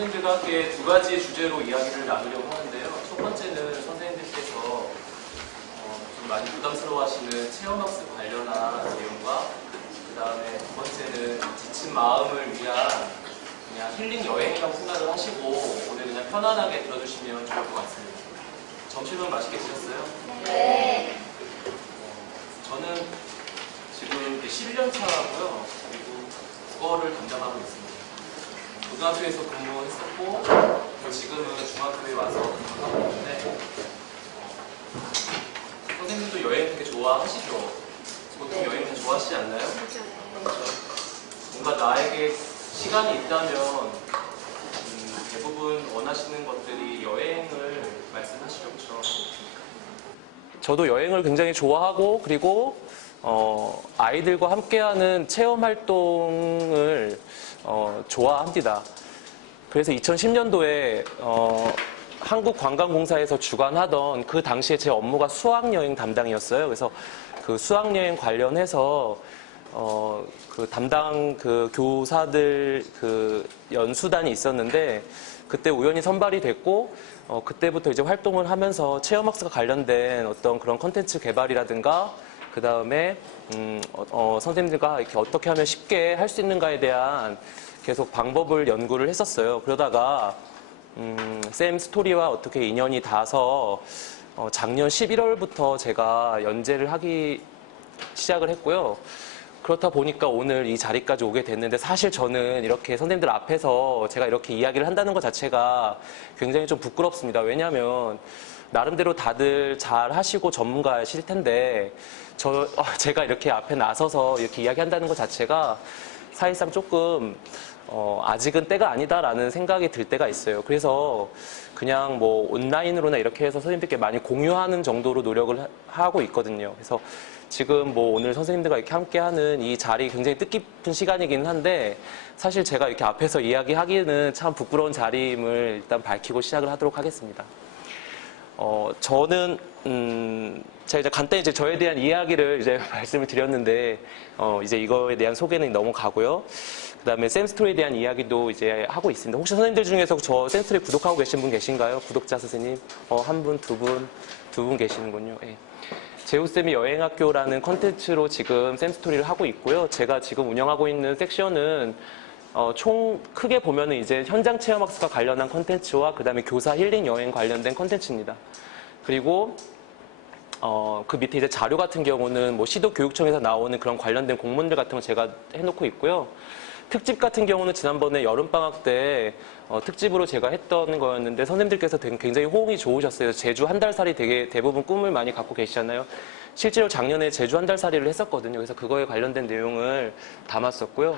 선생님들과 함께 두 가지 주제로 이야기를 나누려고 하는데요. 첫 번째는 선생님들께서 좀 많이 부담스러워하시는 체험학습 관련한 내용과 그 다음에 두 번째는 지친 마음을 위한 그냥 힐링 여행이라고 생각을 하시고 오늘 그냥 편안하게 들어주시면 좋을 것 같습니다. 점심은 맛있게 드셨어요? 네. 저는 지금 11년 차고요. 그리고 국어를 담당하고 있습니다. 고등학교에서 근무했었고 지금은 중학교에 와서 근무하고 있는데 선생님도 여행 되게 좋아하시죠? 보통 여행 다 좋아하시지 않나요? 그렇죠? 뭔가 나에게 시간이 있다면 대부분 원하시는 것들이 여행을 말씀하시죠, 그렇죠? 저도 여행을 굉장히 좋아하고 그리고 아이들과 함께하는 체험 활동을 좋아합니다. 그래서 2010년도에 한국관광공사에서 주관하던 그 당시에 제 업무가 수학여행 담당이었어요. 그래서 그 수학여행 관련해서 그 담당 그 교사들 그 연수단이 있었는데 그때 우연히 선발이 됐고 그때부터 이제 활동을 하면서 체험학습과 관련된 어떤 그런 컨텐츠 개발이라든가 그 다음에 선생님들과 이렇게 어떻게 하면 쉽게 할 수 있는가에 대한 계속 방법을 연구를 했었어요. 그러다가 쌤 스토리와 어떻게 인연이 닿아서 작년 11월부터 제가 연재를 하기 시작을 했고요. 그렇다 보니까 오늘 이 자리까지 오게 됐는데 사실 저는 이렇게 선생님들 앞에서 제가 이렇게 이야기를 한다는 것 자체가 굉장히 좀 부끄럽습니다. 왜냐하면 나름대로 다들 잘 하시고 전문가이실 텐데 제가 이렇게 앞에 나서서 이렇게 이야기한다는 것 자체가 사실상 조금 아직은 때가 아니다라는 생각이 들 때가 있어요. 그래서 그냥 뭐 온라인으로나 이렇게 해서 선생님들께 많이 공유하는 정도로 노력을 하고 있거든요. 그래서 지금 뭐 오늘 선생님들과 이렇게 함께하는 이 자리 굉장히 뜻깊은 시간이긴 한데 사실 제가 이렇게 앞에서 이야기하기는 참 부끄러운 자리임을 일단 밝히고 시작을 하도록 하겠습니다. 저는 제가 이제 간단히 이제 저에 대한 이야기를 이제 말씀을 드렸는데 이제 이거에 대한 소개는 넘어가고요. 그 다음에 쌤스토리에 대한 이야기도 이제 하고 있습니다. 혹시 선생님들 중에서 저 쌤스토리 구독하고 계신 분 계신가요? 구독자 선생님? 한 분, 두 분 계시는군요. 네. 제우쌤이 여행학교라는 컨텐츠로 지금 쌤스토리를 하고 있고요. 제가 지금 운영하고 있는 섹션은 총 크게 보면은 이제 현장 체험학습과 관련한 컨텐츠와 그 다음에 교사 힐링 여행 관련된 컨텐츠입니다. 그리고 그 밑에 이제 자료 같은 경우는 뭐 시도교육청에서 나오는 그런 관련된 공문들 같은 거 제가 해놓고 있고요. 특집 같은 경우는 지난번에 여름방학 때 특집으로 제가 했던 거였는데 선생님들께서 굉장히 호응이 좋으셨어요. 제주 한 달살이 되게 대부분 꿈을 많이 갖고 계시잖아요. 실제로 작년에 제주 한 달살이를 했었거든요. 그래서 그거에 관련된 내용을 담았었고요.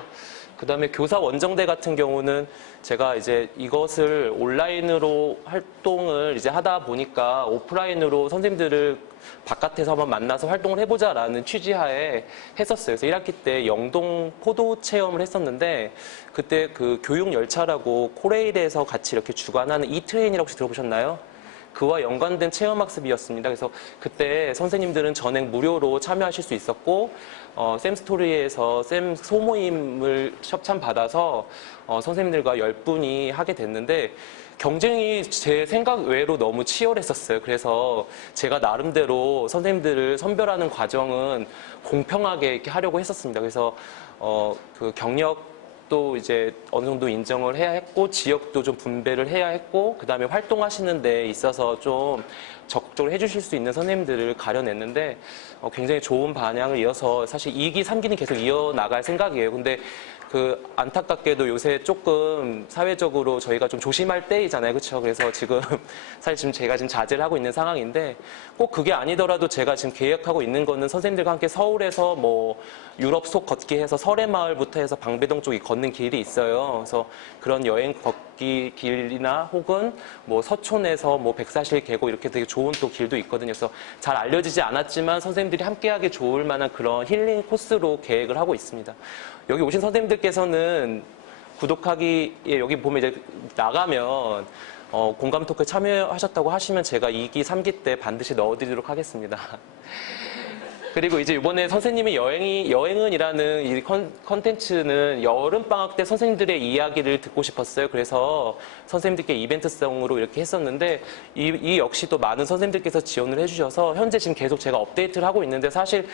그 다음에 교사 원정대 같은 경우는 제가 이제 이것을 온라인으로 활동을 이제 하다 보니까 오프라인으로 선생님들을 바깥에서 한번 만나서 활동을 해보자라는 취지하에 했었어요. 그래서 1학기 때 영동 포도 체험을 했었는데 그때 그 교육열차라고 코레일에서 같이 이렇게 주관하는 이트레인이라고 혹시 들어보셨나요? 그와 연관된 체험학습이었습니다. 그래서 그때 선생님들은 전액 무료로 참여하실 수 있었고 쌤스토리에서 쌤 소모임을 협찬받아서 선생님들과 10분이 하게 됐는데 경쟁이 제 생각 외로 너무 치열했었어요. 그래서 제가 나름대로 선생님들을 선별하는 과정은 공평하게 이렇게 하려고 했었습니다. 그래서 그 경력도 이제 어느 정도 인정을 해야 했고 지역도 좀 분배를 해야 했고 그 다음에 활동하시는 데 있어서 좀 적극적으로 해주실 수 있는 선생님들을 가려냈는데 굉장히 좋은 반향을 이어서 사실 2기, 3기는 계속 이어나갈 생각이에요. 근데 그 안타깝게도 요새 조금 사회적으로 저희가 좀 조심할 때이잖아요. 그렇죠? 그래서 지금 사실 지금 제가 지금 자제를 하고 있는 상황인데 꼭 그게 아니더라도 제가 지금 계획하고 있는 거는 선생님들과 함께 서울에서 뭐 유럽 속 걷기 해서 설해마을부터 해서 방배동 쪽이 걷는 길이 있어요. 그래서 그런 여행 걷기 길이나 혹은 뭐 서촌에서 뭐 백사실 계곡 이렇게 되게 좋은 또 길도 있거든요. 그래서 잘 알려지지 않았지만 선생님들이 함께하기 좋을 만한 그런 힐링 코스로 계획을 하고 있습니다. 여기 오신 선생님들께서는 구독하기에 여기 보면 이제 나가면 공감 토크에 참여하셨다고 하시면 제가 2기, 3기 때 반드시 넣어드리도록 하겠습니다. 그리고 이제 이번에 선생님의 여행은이라는 이 컨텐츠는 여름방학 때 선생님들의 이야기를 듣고 싶었어요. 그래서 선생님들께 이벤트성으로 이렇게 했었는데, 이 역시 또 많은 선생님들께서 지원을 해주셔서 현재 지금 계속 제가 업데이트를 하고 있는데, 사실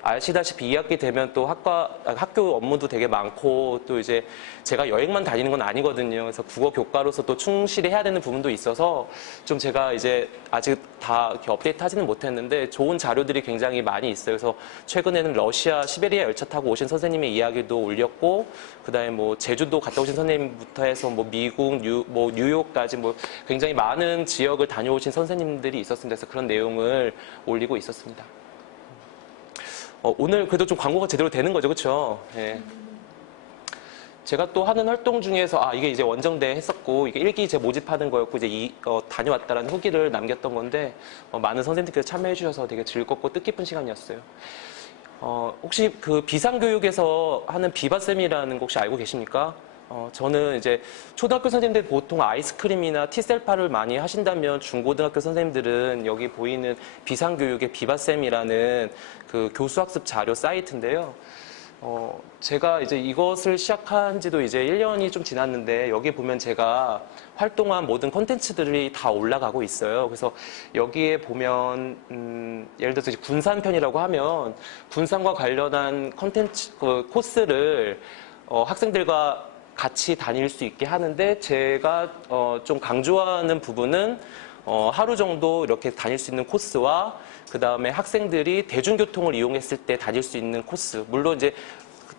아시다시피 2학기 되면 또 학교 업무도 되게 많고 또 이제 제가 여행만 다니는 건 아니거든요. 그래서 국어 교과로서 또 충실히 해야 되는 부분도 있어서 좀 제가 이제 아직 다 이렇게 업데이트 하지는 못했는데 좋은 자료들이 굉장히 많이 있어요. 그래서 최근에는 러시아 시베리아 열차 타고 오신 선생님의 이야기도 올렸고, 그다음에 뭐 제주도 갔다 오신 선생님부터 해서 뭐 미국, 뉴욕까지 뭐 굉장히 많은 지역을 다녀오신 선생님들이 있었습니다. 그래서 그런 내용을 올리고 있었습니다. 오늘 그래도 좀 광고가 제대로 되는 거죠, 그렇죠? 예. 제가 또 하는 활동 중에서 이게 이제 원정대 했었고 이게 1기 제 모집하는 거였고 이제 다녀왔다라는 후기를 남겼던 건데 많은 선생님들께서 참여해 주셔서 되게 즐겁고 뜻깊은 시간이었어요. 혹시 그 비상교육에서 하는 비바쌤이라는 거 혹시 알고 계십니까? 저는 이제 초등학교 선생님들 보통 아이스크림이나 티셀파를 많이 하신다면 중고등학교 선생님들은 여기 보이는 비상교육의 비바쌤이라는 그 교수학습 자료 사이트인데요. 제가 이제 이것을 시작한 지도 이제 1년이 좀 지났는데 여기 보면 제가 활동한 모든 콘텐츠들이 다 올라가고 있어요. 그래서 여기에 보면 예를 들어서 이제 군산편이라고 하면 군산과 관련한 콘텐츠 코스를 학생들과 같이 다닐 수 있게 하는데 제가 좀 강조하는 부분은 하루 정도 이렇게 다닐 수 있는 코스와 그 다음에 학생들이 대중교통을 이용했을 때 다닐 수 있는 코스, 물론 이제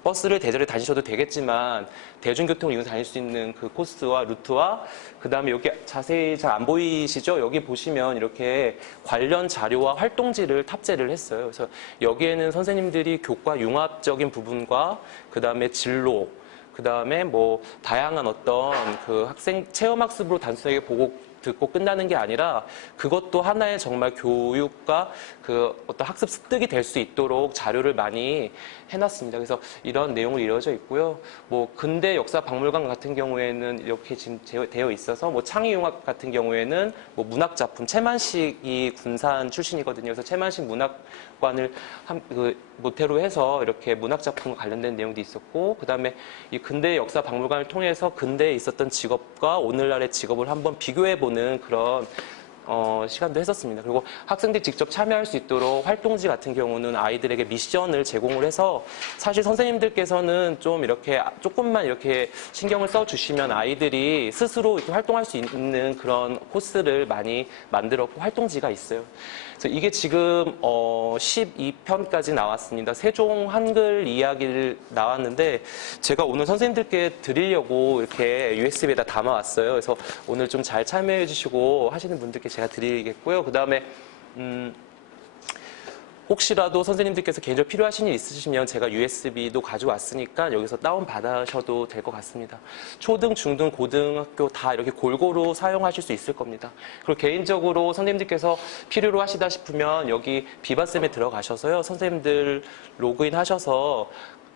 버스를 대절해 다니셔도 되겠지만 대중교통을 이용해서 다닐 수 있는 그 코스와 루트와 그 다음에 여기 자세히 잘 안 보이시죠? 여기 보시면 이렇게 관련 자료와 활동지를 탑재를 했어요. 그래서 여기에는 선생님들이 교과 융합적인 부분과 그 다음에 진로, 그 다음에 뭐 다양한 어떤 그 학생 체험학습으로 단순하게 보고 듣고 끝나는 게 아니라 그것도 하나의 정말 교육과 그 어떤 학습 습득이 될 수 있도록 자료를 많이 해놨습니다. 그래서 이런 내용으로 이루어져 있고요. 뭐 근대 역사 박물관 같은 경우에는 이렇게 지금 되어 있어서 뭐 창의융합 같은 경우에는 뭐 문학 작품 최만식이 군산 출신이거든요. 그래서 최만식 문학관을 모태로 해서 이렇게 문학 작품 관련된 내용도 있었고, 그 다음에 이 근대 역사 박물관을 통해서 근대에 있었던 직업과 오늘날의 직업을 한번 비교해보는 그런 시간도 했었습니다. 그리고 학생들이 직접 참여할 수 있도록 활동지 같은 경우는 아이들에게 미션을 제공을 해서 사실 선생님들께서는 좀 이렇게 조금만 이렇게 신경을 써주시면 아이들이 스스로 이렇게 활동할 수 있는 그런 코스를 많이 만들었고 활동지가 있어요. 그래서 이게 지금 12편까지 나왔습니다. 세종 한글 이야기를 나왔는데 제가 오늘 선생님들께 드리려고 이렇게 USB에다 담아왔어요. 그래서 오늘 좀 잘 참여해 주시고 하시는 분들께 제가 드리겠고요. 그 다음에 혹시라도 선생님들께서 개인적으로 필요하신 일 있으시면 제가 USB도 가져왔으니까 여기서 다운 받으셔도 될 것 같습니다. 초등, 중등, 고등학교 다 이렇게 골고루 사용하실 수 있을 겁니다. 그리고 개인적으로 선생님들께서 필요로 하시다 싶으면 여기 비바쌤에 들어가셔서요. 선생님들 로그인 하셔서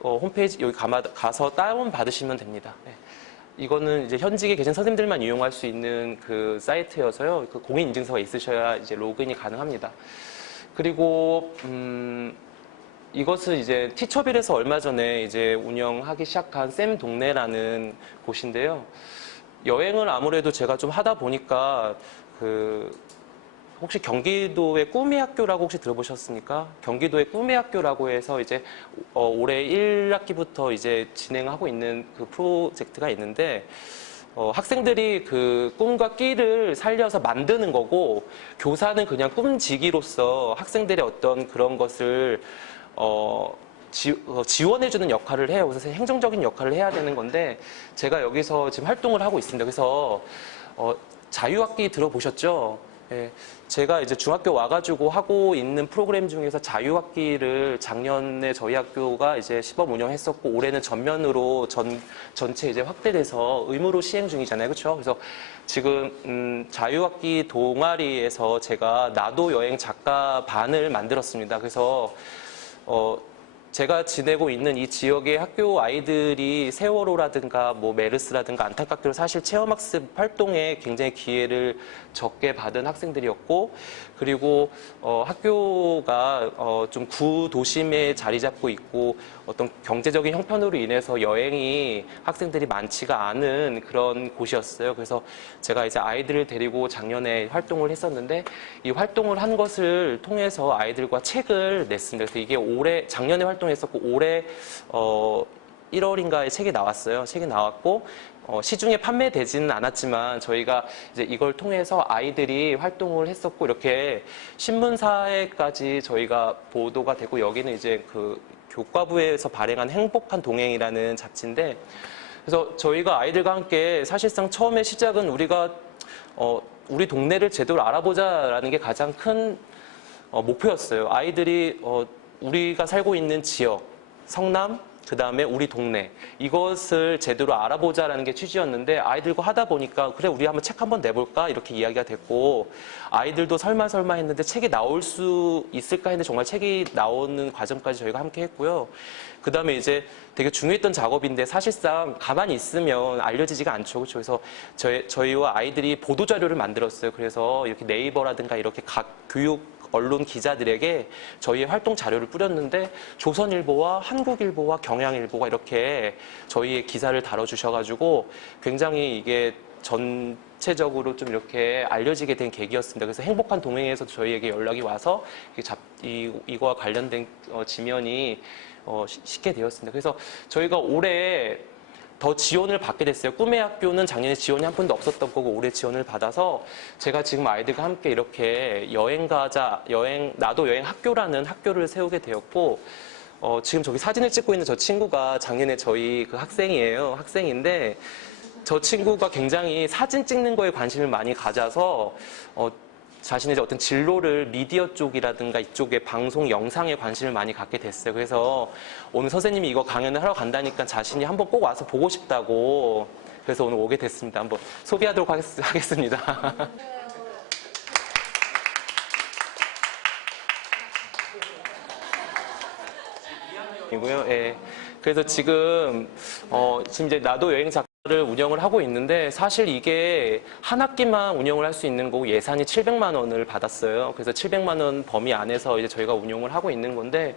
홈페이지 여기 가서 다운 받으시면 됩니다. 네. 이거는 이제 현직에 계신 선생님들만 이용할 수 있는 그 사이트여서요. 그 공인인증서가 있으셔야 이제 로그인이 가능합니다. 그리고 이것은 이제 티처빌에서 얼마 전에 이제 운영하기 시작한 쌤 동네라는 곳인데요. 여행을 아무래도 제가 좀 하다 보니까 혹시 경기도의 꿈의 학교라고 혹시 들어보셨습니까? 경기도의 꿈의 학교라고 해서 이제 올해 1학기부터 이제 진행하고 있는 그 프로젝트가 있는데 학생들이 그 꿈과 끼를 살려서 만드는 거고 교사는 그냥 꿈지기로서 학생들의 어떤 그런 것을 지원해주는 역할을 해요. 그래서 행정적인 역할을 해야 되는 건데 제가 여기서 지금 활동을 하고 있습니다. 그래서 자유학기 들어보셨죠? 예, 제가 이제 중학교 와가지고 하고 있는 프로그램 중에서 자유학기를 작년에 저희 학교가 이제 시범 운영했었고 올해는 전면으로 전체 이제 확대돼서 의무로 시행 중이잖아요, 그렇죠? 그래서 지금 자유학기 동아리에서 제가 나도 여행 작가 반을 만들었습니다. 그래서 제가 지내고 있는 이 지역의 학교 아이들이 세월호라든가 뭐 메르스라든가 안타깝게도 사실 체험학습 활동에 굉장히 기회를 적게 받은 학생들이었고, 그리고 학교가 좀 구도심에 자리 잡고 있고 어떤 경제적인 형편으로 인해서 여행이 학생들이 많지가 않은 그런 곳이었어요. 그래서 제가 이제 아이들을 데리고 작년에 활동을 했었는데, 이 활동을 한 것을 통해서 아이들과 책을 냈습니다. 그래서 이게 작년에 활동했었고 올해 1월인가에 책이 나왔어요. 책이 나왔고 시중에 판매되지는 않았지만 저희가 이제 이걸 통해서 아이들이 활동을 했었고, 이렇게 신문사에까지 저희가 보도가 되고, 여기는 이제 그 교과부에서 발행한 행복한 동행이라는 잡지인데, 그래서 저희가 아이들과 함께 사실상 처음에 시작은 우리 동네를 제대로 알아보자라는 게 가장 큰 목표였어요. 아이들이 우리가 살고 있는 지역, 성남, 그 다음에 우리 동네, 이것을 제대로 알아보자라는 게 취지였는데, 아이들과 하다 보니까 그래 우리 한번 책 한번 내볼까 이렇게 이야기가 됐고, 아이들도 설마 했는데 책이 나올 수 있을까 했는데 정말 책이 나오는 과정까지 저희가 함께 했고요. 그 다음에 이제 되게 중요했던 작업인데 사실상 가만히 있으면 알려지지가 않죠. 그렇죠? 그래서 저희와 아이들이 보도자료를 만들었어요. 그래서 이렇게 네이버라든가 이렇게 각 교육 언론 기자들에게 저희의 활동 자료를 뿌렸는데, 조선일보와 한국일보와 경향일보가 이렇게 저희의 기사를 다뤄주셔가지고 굉장히 이게 전체적으로 좀 이렇게 알려지게 된 계기였습니다. 그래서 행복한 동행에서 저희에게 연락이 와서 이거와 관련된 지면이 싣게 되었습니다. 그래서 저희가 올해 더 지원을 받게 됐어요. 꿈의 학교는 작년에 지원이 한 푼도 없었던 거고 올해 지원을 받아서 제가 지금 아이들과 함께 이렇게 나도 여행 학교라는 학교를 세우게 되었고, 지금 저기 사진을 찍고 있는 저 친구가 작년에 저희 그 학생이에요. 학생인데 저 친구가 굉장히 사진 찍는 거에 관심을 많이 가져서 자신의 어떤 진로를 미디어 쪽이라든가 이쪽에 방송 영상에 관심을 많이 갖게 됐어요. 그래서 오늘 선생님이 이거 강연을 하러 간다니까 자신이 한번 꼭 와서 보고 싶다고, 그래서 오늘 오게 됐습니다. 한번 소개하도록 하겠습니다. 이고요. 예. 그래서 지금 이제 나도 여행 작가를 운영을 하고 있는데, 사실 이게 한 학기만 운영을 할 수 있는 거고 예산이 700만 원을 받았어요. 그래서 700만 원 범위 안에서 이제 저희가 운영을 하고 있는 건데,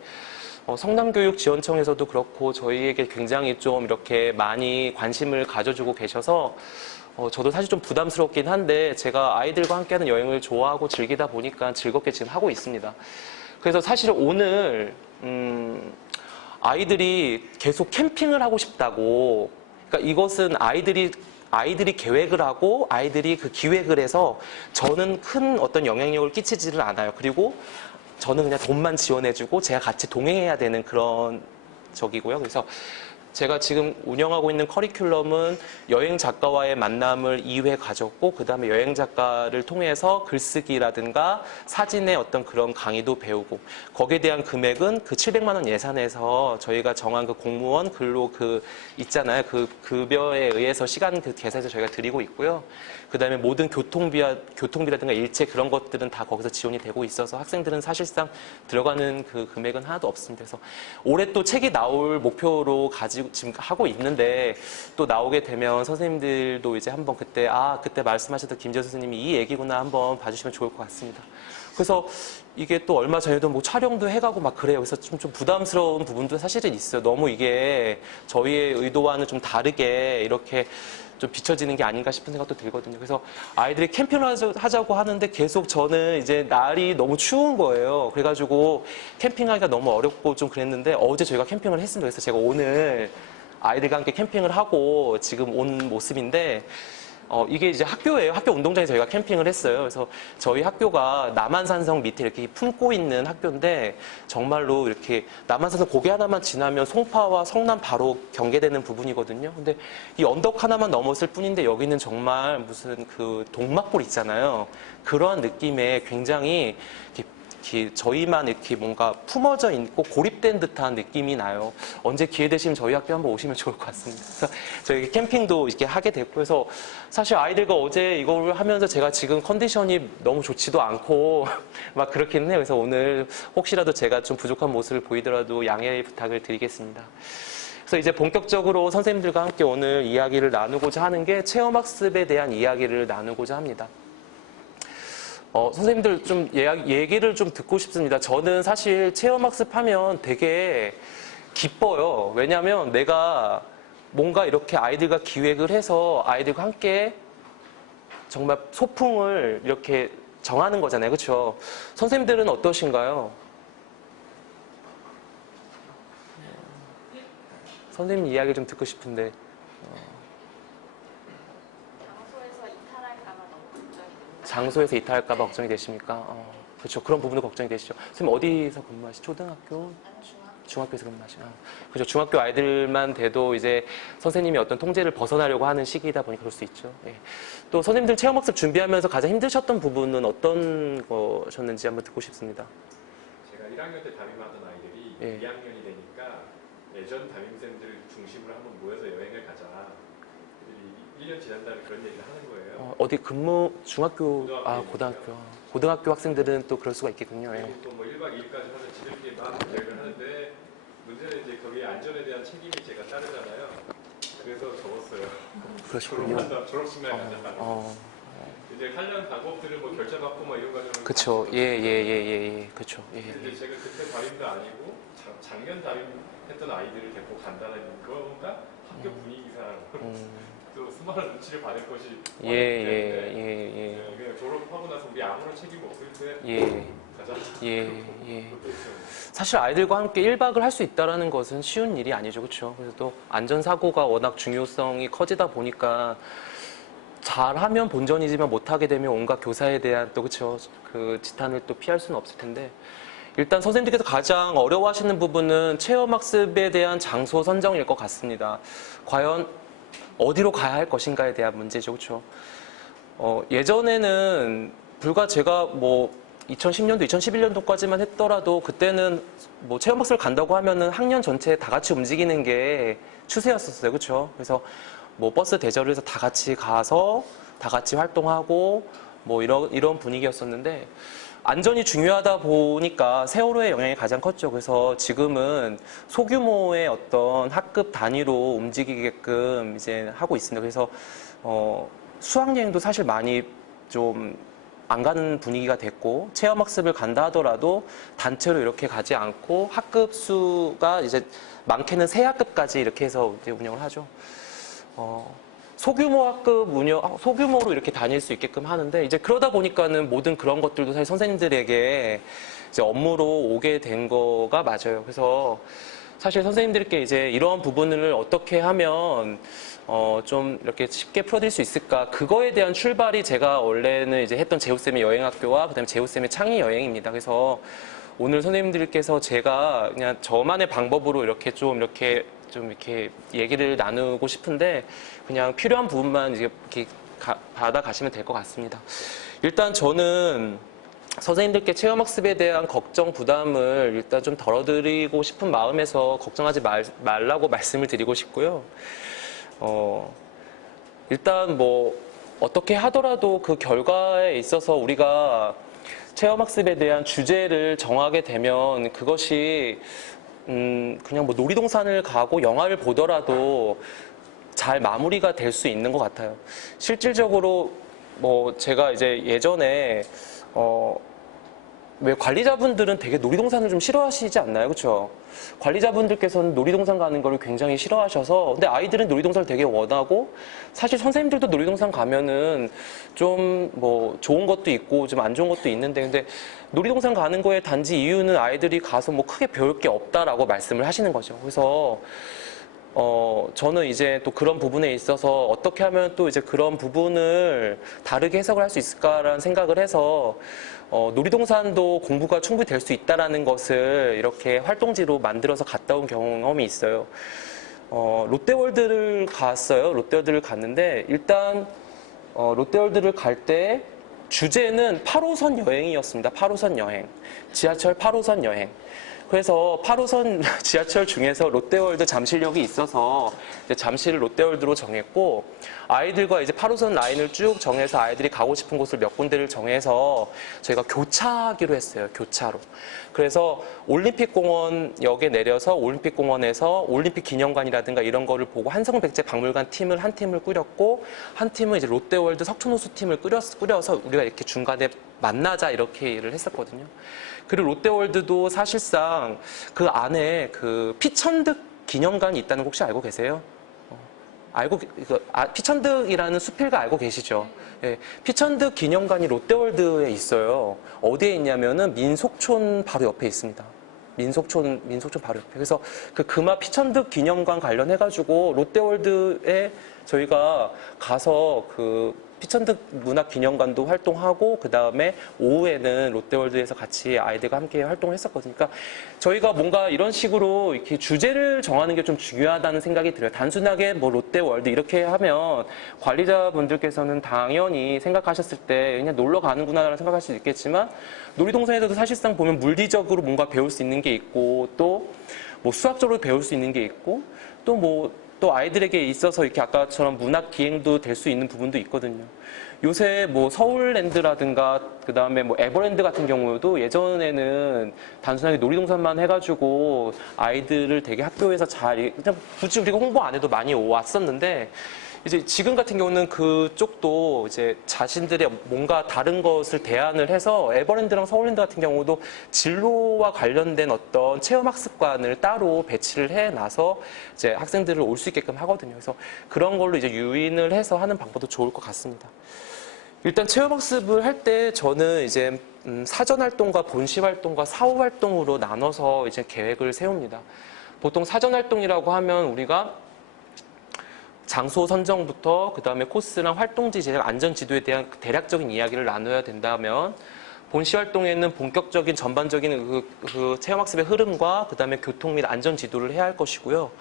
성남교육지원청에서도 그렇고 저희에게 굉장히 좀 이렇게 많이 관심을 가져주고 계셔서 저도 사실 좀 부담스럽긴 한데, 제가 아이들과 함께하는 여행을 좋아하고 즐기다 보니까 즐겁게 지금 하고 있습니다. 그래서 사실 오늘 아이들이 계속 캠핑을 하고 싶다고, 그러니까 이것은 아이들이 계획을 하고 아이들이 그 기획을 해서 저는 큰 어떤 영향력을 끼치지를 않아요. 그리고 저는 그냥 돈만 지원해주고 제가 같이 동행해야 되는 그런 적이고요. 그래서 제가 지금 운영하고 있는 커리큘럼은 여행 작가와의 만남을 2회 가졌고, 그 다음에 여행 작가를 통해서 글쓰기라든가 사진의 어떤 그런 강의도 배우고, 거기에 대한 금액은 그 700만 원 예산에서 저희가 정한 그 공무원 근로 있잖아요. 그 급여에 의해서 시간 계산해서 저희가 드리고 있고요. 그 다음에 모든 교통비라든가 일체 그런 것들은 다 거기서 지원이 되고 있어서 학생들은 사실상 들어가는 그 금액은 하나도 없습니다. 그래서 올해 또 책이 나올 목표로 가지고 지금 하고 있는데, 또 나오게 되면 선생님들도 이제 한번 그때 말씀하셨던 김지현 선생님이 이 얘기구나 한번 봐주시면 좋을 것 같습니다. 그래서 이게 또 얼마 전에도 뭐 촬영도 해가고 막 그래요. 그래서 좀 부담스러운 부분도 사실은 있어요. 너무 이게 저희의 의도와는 좀 다르게 이렇게 좀 비춰지는 게 아닌가 싶은 생각도 들거든요. 그래서 아이들이 캠핑을 하자고 하는데 계속 저는 이제 날이 너무 추운 거예요. 그래가지고 캠핑하기가 너무 어렵고 좀 그랬는데, 어제 저희가 캠핑을 했습니다. 그래서 제가 오늘 아이들과 함께 캠핑을 하고 지금 온 모습인데, 이게 이제 학교예요. 학교 운동장에 저희가 캠핑을 했어요. 그래서 저희 학교가 남한산성 밑에 이렇게 품고 있는 학교인데, 정말로 이렇게 남한산성 고개 하나만 지나면 송파와 성남 바로 경계되는 부분이거든요. 근데 이 언덕 하나만 넘었을 뿐인데 여기는 정말 무슨 그 동막골 있잖아요. 그런 느낌의 굉장히 이렇게 저희만 이렇게 뭔가 품어져 있고 고립된 듯한 느낌이 나요. 언제 기회 되시면 저희 학교 한번 오시면 좋을 것 같습니다. 그래서 저희 캠핑도 이렇게 하게 됐고, 그래서 사실 아이들과 어제 이걸 하면서 제가 지금 컨디션이 너무 좋지도 않고 막 그렇기는 해요. 그래서 오늘 혹시라도 제가 좀 부족한 모습을 보이더라도 양해 부탁을 드리겠습니다. 그래서 이제 본격적으로 선생님들과 함께 오늘 이야기를 나누고자 하는 게 체험학습에 대한 이야기를 나누고자 합니다. 선생님들 좀 얘기를 좀 듣고 싶습니다. 저는 사실 체험학습하면 되게 기뻐요. 왜냐하면 내가 뭔가 이렇게 아이들과 기획을 해서 아이들과 함께 정말 소풍을 이렇게 정하는 거잖아요. 그렇죠? 선생님들은 어떠신가요? 선생님 이야기 좀 듣고 싶은데. 장소에서 이탈할까 봐 걱정이 되십니까? 그렇죠. 그런 부분도 걱정이 되시죠. 선생님 어디서 근무하시죠? 초등학교? 중학교에서 근무하시죠. 그렇죠. 중학교 아이들만 돼도 이제 선생님이 어떤 통제를 벗어나려고 하는 시기이다 보니 그럴 수 있죠. 예. 또 선생님들 체험학습 준비하면서 가장 힘드셨던 부분은 어떤 거셨는지 한번 듣고 싶습니다. 제가 1학년 때 담임하던 아이들이 예. 2학년이 되니까 예전 담임쌤들 중심으로 한번 모여서 여행을 가자. 1년 지난 다음에 그런 얘기를 하는 거예요. 어디 근무, 중학교, 고등학교 학생들은 또 그럴 수가 있겠군요. 예. 그리고 또 뭐 1박 2일까지 하는 지들끼리 막 계획을 하는데 문제는 이제 거기에 안전에 대한 책임이 제가 따르잖아요. 그래서 적었어요. 그러시군요. 졸업식날 간다. 이제 하려는 방법들을 뭐 결제받고 뭐 이런 과정을. 그렇죠. 예. 그렇죠. 예. 근데 제가 그때 담임도 아니고 작년 담임했던 아이들을 데리고 간다는 건가 학교 분위기상 또 수많은 눈치를 받을 것이 예. 그냥 졸업하고 나서 우리 아무런 책임 없을 때 예. 가자. 예. 사실 아이들과 함께 1박을 할 수 있다는 것은 쉬운 일이 아니죠. 그렇죠? 그래서 또 안전사고가 워낙 중요성이 커지다 보니까 잘하면 본전이지만 못하게 되면 온갖 교사에 대한 또 그렇죠. 그 지탄을 또 피할 수는 없을 텐데 일단 선생님들께서 가장 어려워하시는 부분은 체험학습에 대한 장소 선정일 것 같습니다. 과연 어디로 가야 할 것인가에 대한 문제죠. 그렇죠? 예전에는 불과 제가 뭐 2010년도, 2011년도까지만 했더라도 그때는 뭐 체험학습을 간다고 하면은 학년 전체 다 같이 움직이는 게 추세였었어요. 그렇죠? 그래서 뭐 버스 대절을 해서 다 같이 가서 다 같이 활동하고 뭐 이런 분위기였었는데 안전이 중요하다 보니까 세월호의 영향이 가장 컸죠. 그래서 지금은 소규모의 어떤 학급 단위로 움직이게끔 이제 하고 있습니다. 그래서 수학여행도 사실 많이 좀 안 가는 분위기가 됐고 체험학습을 간다 하더라도 단체로 이렇게 가지 않고 학급 수가 이제 많게는 세 학급까지 이렇게 해서 이제 운영을 하죠. 소규모 학급 소규모로 이렇게 다닐 수 있게끔 하는데, 이제 그러다 보니까는 모든 그런 것들도 사실 선생님들에게 이제 업무로 오게 된 거가 맞아요. 그래서 사실 선생님들께 이제 이런 부분을 어떻게 하면 좀 이렇게 쉽게 풀어드릴 수 있을까? 그거에 대한 출발이 제가 원래는 이제 했던 재우쌤의 여행학교와 그다음에 재우쌤의 창의 여행입니다. 그래서 오늘 선생님들께서 제가 그냥 저만의 방법으로 이렇게 얘기를 나누고 싶은데 그냥 필요한 부분만 이렇게 받아가시면 될 것 같습니다. 일단 저는 선생님들께 체험학습에 대한 걱정, 부담을 일단 좀 덜어드리고 싶은 마음에서 걱정하지 말라고 말씀을 드리고 싶고요. 일단 뭐 어떻게 하더라도 그 결과에 있어서 우리가 체험학습에 대한 주제를 정하게 되면 그것이 그냥 뭐 놀이동산을 가고 영화를 보더라도 잘 마무리가 될 수 있는 것 같아요. 실질적으로 뭐 제가 이제 예전에 왜 관리자분들은 되게 놀이동산을 좀 싫어하시지 않나요? 그렇죠? 관리자분들께서는 놀이동산 가는 걸 굉장히 싫어하셔서, 근데 아이들은 놀이동산을 되게 원하고, 사실 선생님들도 놀이동산 가면은 좀 뭐 좋은 것도 있고 좀 안 좋은 것도 있는데, 근데 놀이동산 가는 거에 단지 이유는 아이들이 가서 뭐 크게 배울 게 없다라고 말씀을 하시는 거죠. 그래서 저는 이제 또 그런 부분에 있어서 어떻게 하면 또 이제 그런 부분을 다르게 해석을 할 수 있을까라는 생각을 해서 놀이동산도 공부가 충분히 될 수 있다라는 것을 이렇게 활동지로 만들어서 갔다 온 경험이 있어요. 롯데월드를 갔어요. 롯데월드를 갔는데 일단 롯데월드를 갈 때 주제는 8호선 여행이었습니다. 8호선 여행. 지하철 8호선 여행. 그래서 8호선 지하철 중에서 롯데월드 잠실역이 있어서 이제 잠실을 롯데월드로 정했고, 아이들과 이제 8호선 라인을 쭉 정해서 아이들이 가고 싶은 곳을 몇 군데를 정해서 저희가 교차하기로 했어요. 교차로. 그래서 올림픽공원역에 내려서 올림픽공원에서 올림픽 기념관이라든가 이런 거를 보고 한성백제 박물관 팀을 한 팀을 꾸렸고, 한 팀은 이제 롯데월드 석촌호수 팀을 꾸려서 우리가 이렇게 중간에 만나자 이렇게 일을 했었거든요. 그리고 롯데월드도 사실상 그 안에 그 피천득 기념관이 있다는 거 혹시 알고 계세요? 피천득이라는 수필가 알고 계시죠? 예, 피천득 기념관이 롯데월드에 있어요. 어디에 있냐면은 민속촌 바로 옆에 있습니다. 민속촌 바로 옆에. 그래서 그 금화 피천득 기념관 관련해가지고 롯데월드에 저희가 가서 그 피천득 문화기념관도 활동하고, 그 다음에 오후에는 롯데월드에서 같이 아이들과 함께 활동을 했었거든요. 그러니까 저희가 뭔가 이런 식으로 이렇게 주제를 정하는 게 좀 중요하다는 생각이 들어요. 단순하게 뭐 롯데월드 이렇게 하면 관리자분들께서는 당연히 생각하셨을 때 그냥 놀러 가는구나라는 생각할 수도 있겠지만, 놀이동산에서도 사실상 보면 물리적으로 뭔가 배울 수 있는 게 있고, 또 뭐 수학적으로 배울 수 있는 게 있고, 또 아이들에게 있어서 이렇게 아까처럼 문학 기행도 될 수 있는 부분도 있거든요. 요새 뭐 서울랜드라든가 그 다음에 뭐 에버랜드 같은 경우도 예전에는 단순하게 놀이동산만 해가지고 아이들을 되게 학교에서 그냥 굳이 우리가 홍보 안 해도 많이 왔었는데, 이제 지금 같은 경우는 그쪽도 이제 자신들의 뭔가 다른 것을 대안을 해서 에버랜드랑 서울랜드 같은 경우도 진로와 관련된 어떤 체험학습관을 따로 배치를 해놔서 이제 학생들을 올 수 있게끔 하거든요. 그래서 그런 걸로 이제 유인을 해서 하는 방법도 좋을 것 같습니다. 일단 체험학습을 할 때 저는 이제 사전활동과 본시활동과 사후활동으로 나눠서 이제 계획을 세웁니다. 보통 사전활동이라고 하면 우리가 장소 선정부터 그 다음에 코스랑 활동지 제작, 안전지도에 대한 대략적인 이야기를 나눠야 된다면, 본시 활동에는 본격적인 전반적인 그 체험학습의 흐름과 그 다음에 교통 및 안전지도를 해야 할 것이고요.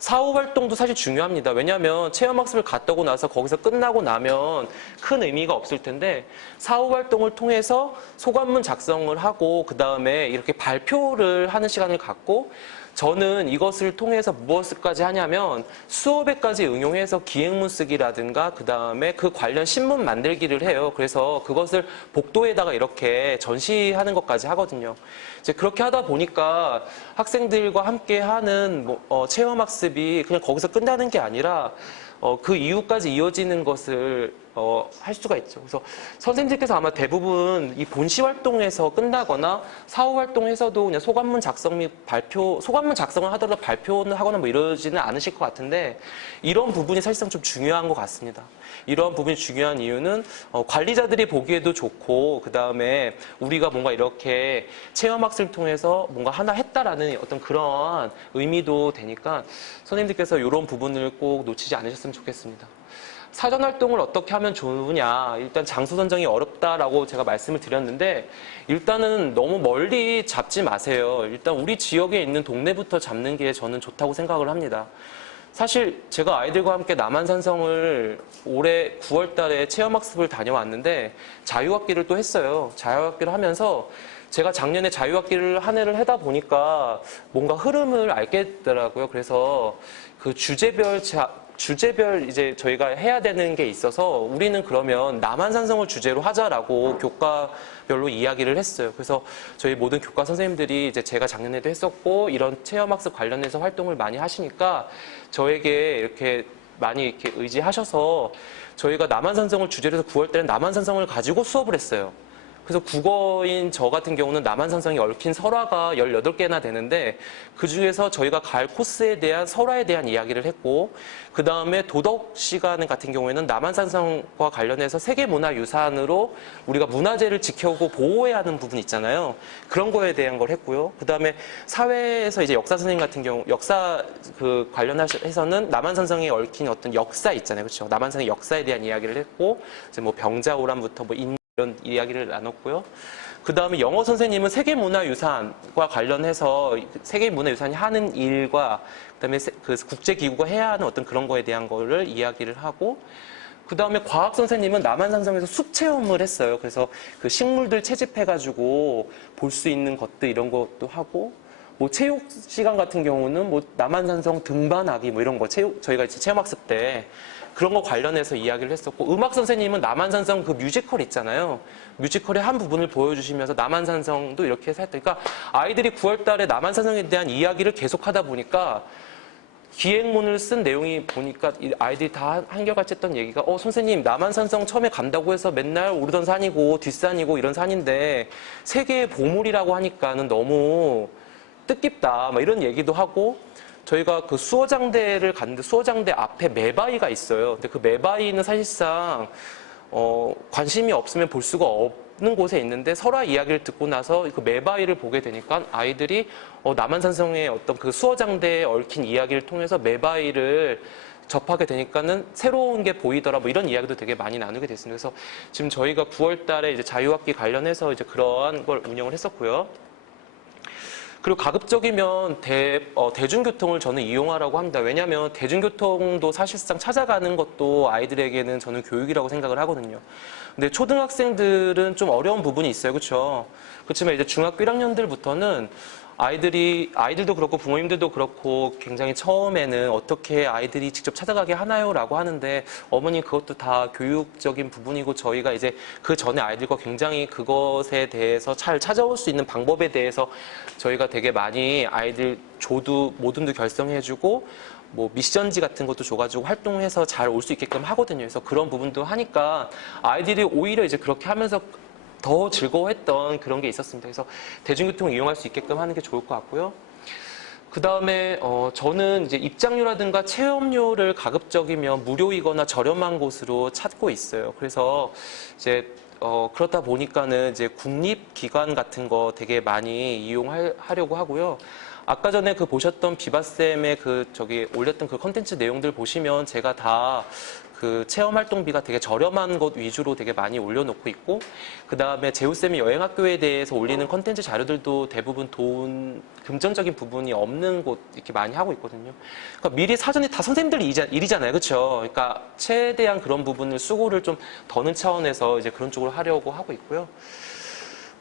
사후 활동도 사실 중요합니다. 왜냐하면 체험학습을 갔다 오고 나서 거기서 끝나고 나면 큰 의미가 없을 텐데, 사후 활동을 통해서 소감문 작성을 하고 그 다음에 이렇게 발표를 하는 시간을 갖고, 저는 이것을 통해서 무엇을까지 하냐면 수업에까지 응용해서 기행문 쓰기라든가 그 다음에 그 관련 신문 만들기를 해요. 그래서 그것을 복도에다가 이렇게 전시하는 것까지 하거든요. 이제 그렇게 하다 보니까 학생들과 함께 하는 체험학습이 그냥 거기서 끝나는 게 아니라 그 이후까지 이어지는 것을 할 수가 있죠. 그래서 선생님들께서 아마 대부분 이 본시 활동에서 끝나거나 사후 활동에서도 그냥 소감문 작성 및 발표, 소감문 작성을 하더라도 발표는 하거나 뭐 이러지는 않으실 것 같은데, 이런 부분이 사실상 좀 중요한 것 같습니다. 이런 부분이 중요한 이유는 관리자들이 보기에도 좋고, 그 다음에 우리가 뭔가 이렇게 체험학습을 통해서 뭔가 하나 했다라는 어떤 그런 의미도 되니까 선생님들께서 이런 부분을 꼭 놓치지 않으셨으면 좋겠습니다. 사전활동을 어떻게 하면 좋으냐, 일단 장소 선정이 어렵다라고 제가 말씀을 드렸는데, 일단은 너무 멀리 잡지 마세요. 일단 우리 지역에 있는 동네부터 잡는 게 저는 좋다고 생각을 합니다. 사실 제가 아이들과 함께 남한산성을 올해 9월 달에 체험학습을 다녀왔는데 자유학기를 또 했어요. 자유학기를 하면서 제가 작년에 자유학기를 한 해를 하다 보니까 뭔가 흐름을 알게 되더라고요. 그래서 그 주제별 이제 저희가 해야 되는 게 있어서, 우리는 그러면 남한산성을 주제로 하자라고 교과별로 이야기를 했어요. 그래서 저희 모든 교과 선생님들이 이제 제가 작년에도 했었고 이런 체험학습 관련해서 활동을 많이 하시니까 저에게 이렇게 많이 이렇게 의지하셔서 저희가 남한산성을 주제로 해서 9월 달에 남한산성을 가지고 수업을 했어요. 그래서 국어인 저 같은 경우는 남한산성이 얽힌 설화가 18개나 되는데, 그 중에서 저희가 갈 코스에 대한 설화에 대한 이야기를 했고, 그 다음에 도덕 시간 같은 경우에는 남한산성과 관련해서 세계문화유산으로 우리가 문화재를 지켜오고 보호해야 하는 부분 있잖아요. 그런 거에 대한 걸 했고요. 그 다음에 사회에서 이제 역사 선생님 같은 경우, 역사 그 관련해서는 남한산성에 얽힌 어떤 역사 있잖아요. 그렇죠? 남한산성의 역사에 대한 이야기를 했고, 이제 뭐 병자호란부터 뭐 이런 이야기를 나눴고요. 그 다음에 영어 선생님은 세계문화유산과 관련해서 세계문화유산이 하는 일과 그다음에 그 국제기구가 해야 하는 어떤 그런 거에 대한 거를 이야기를 하고, 그 다음에 과학 선생님은 남한산성에서 숲 체험을 했어요. 그래서 그 식물들 채집해가지고 볼 수 있는 것들 이런 것도 하고, 뭐 체육 시간 같은 경우는 뭐 남한산성 등반하기 뭐 이런 거 저희가 이제 체험학습 때 그런 거 관련해서 이야기를 했었고, 음악 선생님은 남한산성 그 뮤지컬 있잖아요. 뮤지컬의 한 부분을 보여주시면서 남한산성도 이렇게 해서 했다. 그러니까 아이들이 9월 달에 남한산성에 대한 이야기를 계속 하다 보니까 기획문을 쓴 내용이 보니까 이 아이들이 다 한결같이 했던 얘기가 선생님 남한산성 처음에 간다고 해서 맨날 오르던 산이고 뒷산이고 이런 산인데 세계의 보물이라고 하니까는 너무 뜻깊다 막 이런 얘기도 하고, 저희가 그 수어장대를 갔는데 수어장대 앞에 매바위가 있어요. 근데 그 매바위는 사실상 관심이 없으면 볼 수가 없는 곳에 있는데 설화 이야기를 듣고 나서 그 매바위를 보게 되니까 아이들이 남한산성의 어떤 그 수어장대에 얽힌 이야기를 통해서 매바위를 접하게 되니까는 새로운 게 보이더라 뭐 이런 이야기도 되게 많이 나누게 됐습니다. 그래서 지금 저희가 9월 달에 이제 자유학기 관련해서 이제 그러한 걸 운영을 했었고요. 그리고 가급적이면 대중교통을 저는 이용하라고 합니다. 왜냐하면 대중교통도 사실상 찾아가는 것도 아이들에게는 저는 교육이라고 생각을 하거든요. 근데 초등학생들은 좀 어려운 부분이 있어요. 그렇죠? 그렇지만 이제 중학교 1학년들부터는 아이들도 그렇고 부모님들도 그렇고 굉장히 처음에는 어떻게 아이들이 직접 찾아가게 하나요? 라고 하는데 어머니 그것도 다 교육적인 부분이고 저희가 이제 그 전에 아이들과 굉장히 그것에 대해서 잘 찾아올 수 있는 방법에 대해서 저희가 되게 많이 아이들 모둠도 결성해주고 뭐 미션지 같은 것도 줘가지고 활동해서 잘 올 수 있게끔 하거든요. 그래서 그런 부분도 하니까 아이들이 오히려 이제 그렇게 하면서 더 즐거워했던 그런 게 있었습니다. 그래서 대중교통을 이용할 수 있게끔 하는 게 좋을 것 같고요. 그 다음에 저는 이제 입장료라든가 체험료를 가급적이면 무료이거나 저렴한 곳으로 찾고 있어요. 그래서 이제 그렇다 보니까는 이제 국립기관 같은 거 되게 많이 이용하려고 하고요. 아까 전에 그 보셨던 비바쌤의 올렸던 그 컨텐츠 내용들 보시면 제가 다 그 체험 활동비가 되게 저렴한 것 위주로 되게 많이 올려놓고 있고, 그 다음에 재우쌤이 여행학교에 대해서 올리는 컨텐츠 자료들도 대부분 금전적인 부분이 없는 곳 이렇게 많이 하고 있거든요. 그러니까 미리 사전에 다 선생님들 일이잖아요. 그렇죠? 그러니까 최대한 그런 부분을 수고를 좀 더는 차원에서 이제 그런 쪽으로 하려고 하고 있고요.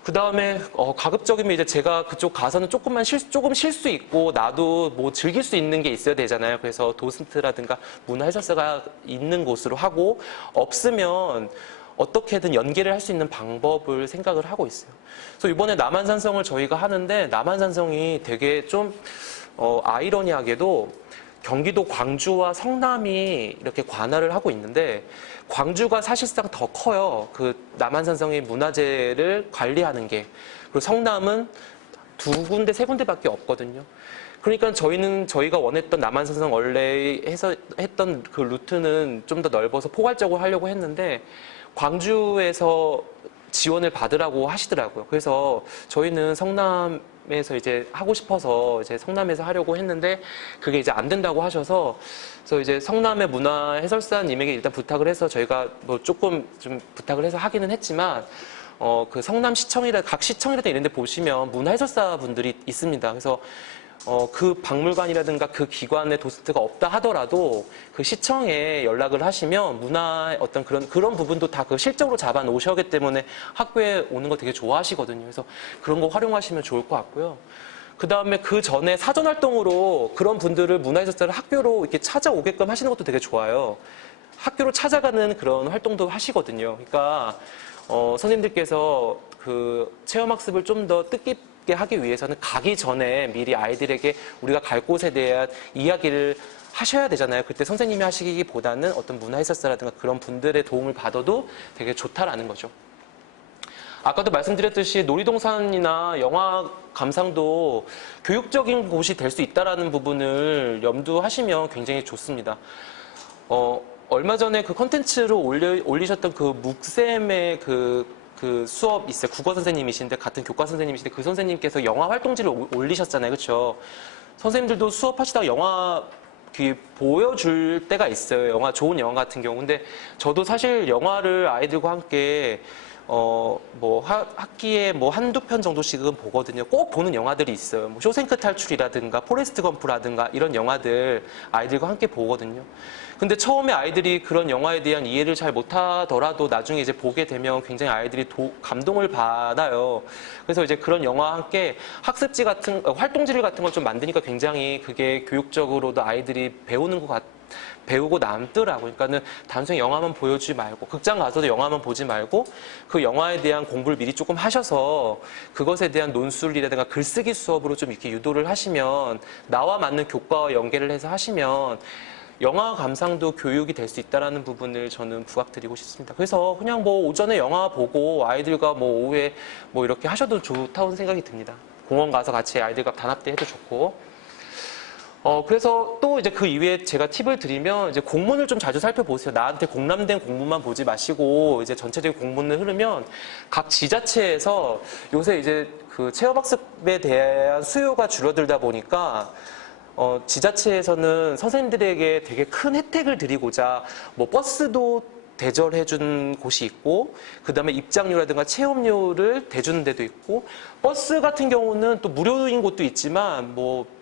그 다음에 가급적이면 이제 제가 그쪽 가서는 조금 쉴 수 있고 나도 뭐 즐길 수 있는 게 있어야 되잖아요. 그래서 도슨트라든가 문화해설사가 있는 곳으로 하고, 없으면 어떻게든 연계를 할 수 있는 방법을 생각을 하고 있어요. 그래서 이번에 남한산성을 저희가 하는데 남한산성이 되게 좀 아이러니하게도 경기도 광주와 성남이 이렇게 관할을 하고 있는데 광주가 사실상 더 커요. 그 남한산성의 문화재를 관리하는 게. 그리고 성남은 2군데, 3군데밖에 없거든요. 그러니까 저희가 원했던 남한산성 원래 했던 그 루트는 좀 더 넓어서 포괄적으로 하려고 했는데 광주에서 지원을 받으라고 하시더라고요. 그래서 저희는 성남에서 이제 하고 싶어서 이제 성남에서 하려고 했는데 그게 이제 안 된다고 하셔서, 그래서 이제 성남의 문화 해설사님에게 일단 부탁을 해서 저희가 뭐 조금 좀 부탁을 해서 하기는 했지만 그 성남 각 시청이라든가 이런 데 보시면 문화 해설사 분들이 있습니다. 그래서 그 박물관이라든가 그 기관에 도슨트가 없다 하더라도 그 시청에 연락을 하시면 문화의 어떤 그런 부분도 다 그 실적으로 잡아 놓으셔야 하기 때문에 학교에 오는 거 되게 좋아하시거든요. 그래서 그런 거 활용하시면 좋을 것 같고요. 그 다음에 그 전에 사전 활동으로 그런 분들을 문화해설사를 학교로 이렇게 찾아오게끔 하시는 것도 되게 좋아요. 학교로 찾아가는 그런 활동도 하시거든요. 그러니까 선생님들께서 그 체험학습을 좀 더 뜻깊게 하기 위해서는 가기 전에 미리 아이들에게 우리가 갈 곳에 대한 이야기를 하셔야 되잖아요. 그때 선생님이 하시기보다는 어떤 문화해설사라든가 그런 분들의 도움을 받아도 되게 좋다라는 거죠. 아까도 말씀드렸듯이 놀이동산이나 영화 감상도 교육적인 곳이 될 수 있다는 부분을 염두하시면 굉장히 좋습니다. 얼마 전에 그 컨텐츠로 올리셨던 그 묵쌤의 그 수업 있어요. 국어 선생님이신데 같은 교과 선생님이신데 그 선생님께서 영화 활동지를 올리셨잖아요. 그렇죠? 선생님들도 수업하시다가 영화 보여줄 때가 있어요. 좋은 영화 같은 경우. 근데 저도 사실 영화를 아이들과 함께 뭐 학기에 뭐 한두 편 정도씩은 보거든요. 꼭 보는 영화들이 있어요. 뭐 쇼생크 탈출이라든가 포레스트 검프라든가 이런 영화들 아이들과 함께 보거든요. 근데 처음에 아이들이 그런 영화에 대한 이해를 잘 못하더라도 나중에 이제 보게 되면 굉장히 아이들이 감동을 받아요. 그래서 이제 그런 영화와 함께 학습지 같은 활동지를 같은 걸 좀 만드니까 굉장히 그게 교육적으로도 아이들이 배우고 남더라고요. 그러니까는 단순히 영화만 보여주지 말고 극장 가서도 영화만 보지 말고 그 영화에 대한 공부를 미리 조금 하셔서 그것에 대한 논술이라든가 글쓰기 수업으로 좀 이렇게 유도를 하시면 나와 맞는 교과와 연계를 해서 하시면 영화 감상도 교육이 될 수 있다는 부분을 저는 부각드리고 싶습니다. 그래서 그냥 뭐 오전에 영화 보고 아이들과 뭐 오후에 뭐 이렇게 하셔도 좋다고 생각이 듭니다. 공원 가서 같이 아이들과 단합대 해도 좋고. 그래서 또 이제 그 이후에 제가 팁을 드리면 이제 공문을 좀 자주 살펴보세요. 나한테 공람된 공문만 보지 마시고 이제 전체적인 공문을 흐르면 각 지자체에서 요새 이제 그 체험학습에 대한 수요가 줄어들다 보니까 지자체에서는 선생님들에게 되게 큰 혜택을 드리고자 뭐 버스도 대절해준 곳이 있고 그 다음에 입장료라든가 체험료를 대주는 데도 있고 버스 같은 경우는 또 무료인 곳도 있지만 뭐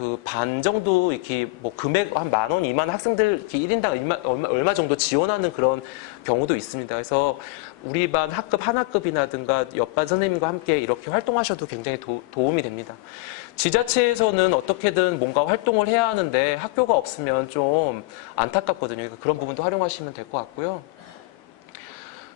그 반 정도 이렇게 뭐 금액 한 10,000원, 20,000원 학생들 이렇게 1인당 얼마 정도 지원하는 그런 경우도 있습니다. 그래서 우리 반 학급 하나급이라든가 옆반 선생님과 함께 이렇게 활동하셔도 굉장히 도움이 됩니다. 지자체에서는 어떻게든 뭔가 활동을 해야 하는데 학교가 없으면 좀 안타깝거든요. 그러니까 그런 부분도 활용하시면 될 것 같고요.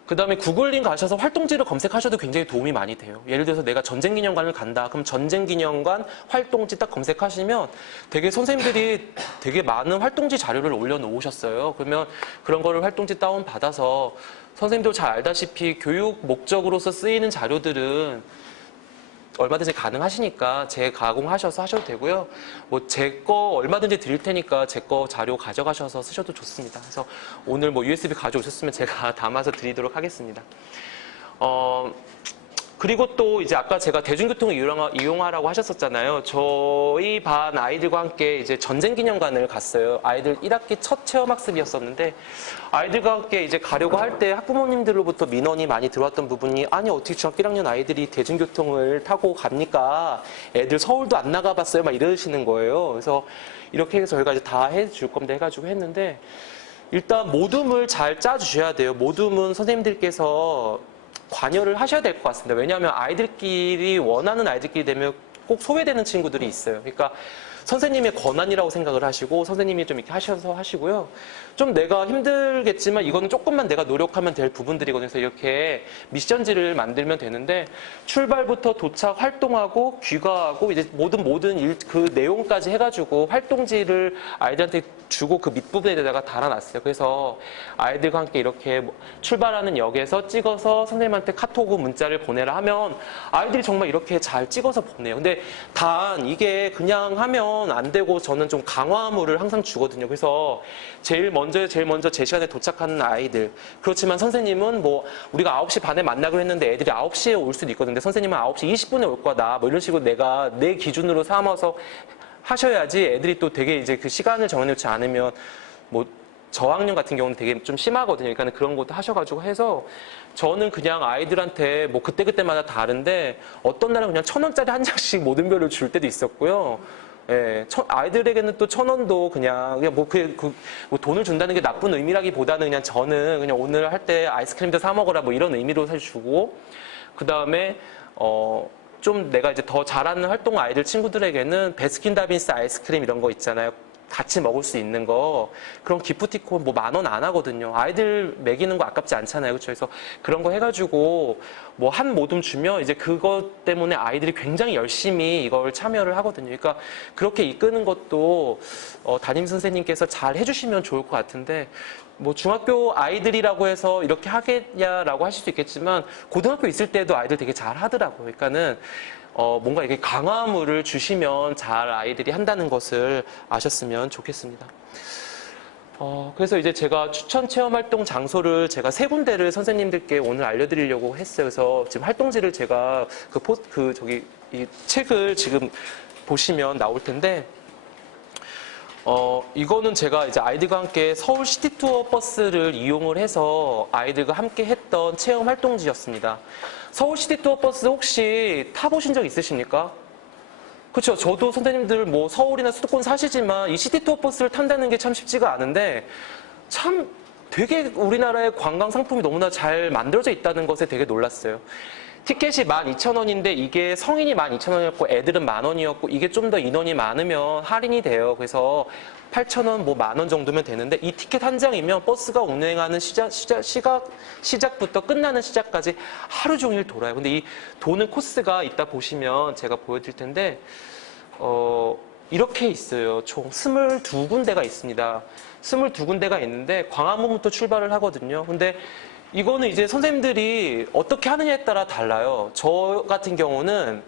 그 다음에 구글링 가셔서 활동지를 검색하셔도 굉장히 도움이 많이 돼요. 예를 들어서 내가 전쟁기념관을 간다. 그럼 전쟁기념관 활동지 딱 검색하시면 되게 선생님들이 되게 많은 활동지 자료를 올려놓으셨어요. 그러면 그런 거를 활동지 다운받아서 선생님도 잘 알다시피 교육 목적으로서 쓰이는 자료들은 얼마든지 가능하시니까 재가공하셔서 하셔도 되고요. 뭐 제 거 얼마든지 드릴 테니까 제 거 자료 가져가셔서 쓰셔도 좋습니다. 그래서 오늘 뭐 USB 가져오셨으면 제가 담아서 드리도록 하겠습니다. 그리고 또 이제 아까 제가 대중교통을 이용하라고 하셨었잖아요. 저희 반 아이들과 함께 이제 전쟁기념관을 갔어요. 아이들 1학기 첫 체험학습이었었는데 아이들과 함께 이제 가려고 할 때 학부모님들로부터 민원이 많이 들어왔던 부분이 아니 어떻게 중학교 1학년 아이들이 대중교통을 타고 갑니까? 애들 서울도 안 나가봤어요? 막 이러시는 거예요. 그래서 이렇게 해서 저희가 이제 다 해줄 겁니다 해가지고 했는데 일단 모둠을 잘 짜주셔야 돼요. 모둠은 선생님들께서 관여를 하셔야 될 것 같습니다. 왜냐하면 아이들끼리 원하는 아이들끼리 되면 꼭 소외되는 친구들이 있어요. 그러니까 선생님의 권한이라고 생각을 하시고 선생님이 좀 이렇게 하셔서 하시고요. 좀 내가 힘들겠지만 이거는 조금만 내가 노력하면 될 부분들이거든요. 그래서 이렇게 미션지를 만들면 되는데 출발부터 도착 활동하고 귀가하고 이제 모든 그 내용까지 해가지고 활동지를 아이들한테 주고 그 밑부분에다가 달아놨어요. 그래서 아이들과 함께 이렇게 출발하는 역에서 찍어서 선생님한테 카톡 문자를 보내라 하면 아이들이 정말 이렇게 잘 찍어서 보내요. 근데 단 이게 그냥 하면 안 되고 저는 좀 강화물을 항상 주거든요. 그래서 제일 먼저 제 시간에 도착하는 아이들. 그렇지만 선생님은 뭐 우리가 9시 반에 만나기로 했는데 애들이 9시에 올 수도 있거든요. 선생님은 9시 20분에 올 거다. 뭐 이런 식으로 내가 내 기준으로 삼아서 하셔야지 애들이 또 되게 이제 그 시간을 정해놓지 않으면 뭐 저학년 같은 경우는 되게 좀 심하거든요. 그러니까 그런 것도 하셔가지고 해서 저는 그냥 아이들한테 뭐 그때그때마다 다른데 어떤 날은 그냥 1,000원짜리 한 장씩 모든 별을 줄 때도 있었고요. 예, 아이들에게는 또 1,000원도 그냥 뭐 돈을 준다는 게 나쁜 의미라기보다는 그냥 저는 그냥 오늘 할 때 아이스크림도 사 먹어라 뭐 이런 의미로 사실 주고 그 다음에 좀 내가 이제 더 잘하는 활동 아이들 친구들에게는 베스킨라빈스 아이스크림 이런 거 있잖아요. 같이 먹을 수 있는 거 그런 기프티콘 뭐 10,000원 안 하거든요. 아이들 먹이는 거 아깝지 않잖아요. 그렇죠? 그래서 그런 거 해가지고 뭐 한 모둠 주면 이제 그것 때문에 아이들이 굉장히 열심히 이걸 참여를 하거든요. 그러니까 그렇게 이끄는 것도 담임 선생님께서 잘 해주시면 좋을 것 같은데 뭐 중학교 아이들이라고 해서 이렇게 하겠냐라고 하실 수 있겠지만 고등학교 있을 때도 아이들 되게 잘 하더라고요. 그러니까는 뭔가 이렇게 강화물을 주시면 잘 아이들이 한다는 것을 아셨으면 좋겠습니다. 그래서 이제 제가 추천 체험 활동 장소를 제가 3군데를 선생님들께 오늘 알려드리려고 했어요. 그래서 지금 활동지를 제가 이 책을 지금 보시면 나올 텐데, 이거는 제가 이제 아이들과 함께 서울 시티 투어 버스를 이용을 해서 아이들과 함께 했던 체험 활동지였습니다. 서울 시티 투어 버스 혹시 타보신 적 있으십니까? 그렇죠. 저도 선생님들 뭐 서울이나 수도권 사시지만 이 시티 투어 버스를 탄다는 게 참 쉽지가 않은데 참 되게 우리나라의 관광 상품이 너무나 잘 만들어져 있다는 것에 되게 놀랐어요. 티켓이 12,000원인데 이게 성인이 12,000원이었고 애들은 10,000원이었고 이게 좀 더 인원이 많으면 할인이 돼요. 그래서 8,000원, 뭐 10,000원 정도면 되는데 이 티켓 한 장이면 버스가 운행하는 시작부터 끝나는 시작까지 하루 종일 돌아요. 근데 이 도는 코스가 이따 보시면 제가 보여드릴 텐데 이렇게 있어요. 총 22군데가 있습니다. 22군데가 있는데 광화문부터 출발을 하거든요. 근데 이거는 이제 선생님들이 어떻게 하느냐에 따라 달라요. 저 같은 경우는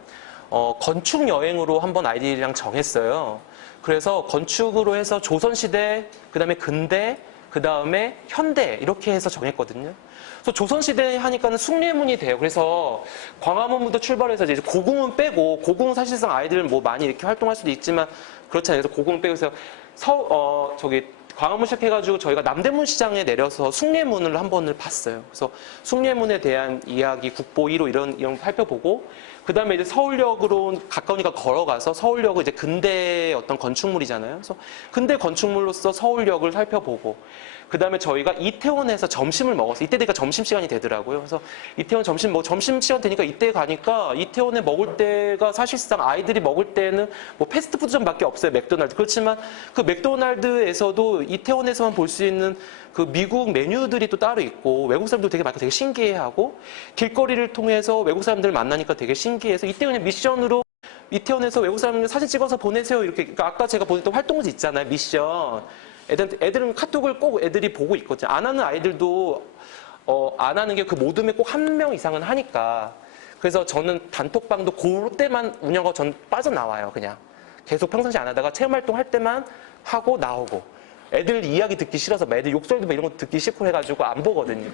건축 여행으로 한번 아이들이랑 정했어요. 그래서 건축으로 해서 조선시대, 그 다음에 근대, 그 다음에 현대 이렇게 해서 정했거든요. 그래서 조선시대 하니까는 숭례문이 돼요. 그래서 광화문부터 출발해서 이제 고궁은 빼고, 고궁은 사실상 아이들 뭐 많이 이렇게 활동할 수도 있지만 그렇잖아요. 그래서 고궁은 빼고 해서 광화문 시작해가지고 저희가 남대문 시장에 내려서 숭례문을 한 번을 봤어요. 그래서 숭례문에 대한 이야기, 국보 1호 이런 거 살펴보고, 그 다음에 이제 서울역으로 가까우니까 걸어가서 서울역은 이제 근대 어떤 건축물이잖아요. 그래서 근대 건축물로서 서울역을 살펴보고, 그 다음에 저희가 이태원에서 점심을 먹었어요. 이때 되니까 점심시간이 되더라고요. 그래서 이태원 점심시간 되니까 이때 가니까 이태원에 먹을 때가 사실상 아이들이 먹을 때는 뭐 패스트푸드점밖에 없어요. 맥도날드. 그렇지만 그 맥도날드에서도 이태원에서만 볼 수 있는 그 미국 메뉴들이 또 따로 있고 외국 사람들 되게 많고 되게 신기해하고 길거리를 통해서 외국 사람들 만나니까 되게 신기해서 이때 그냥 미션으로 이태원에서 외국 사람들 사진 찍어서 보내세요. 이렇게. 그러니까 아까 제가 보냈던 활동지 있잖아요. 미션. 애들은 카톡을 꼭 애들이 보고 있거든요. 안 하는 아이들도 안 하는 게 그 모둠에 꼭 한 명 이상은 하니까. 그래서 저는 단톡방도 그때만 운영하고 전 빠져나와요. 그냥 계속 평상시 안 하다가 체험활동 할 때만 하고 나오고, 애들 이야기 듣기 싫어서 애들 욕설도 이런 거 듣기 싫고 해가지고 안 보거든요.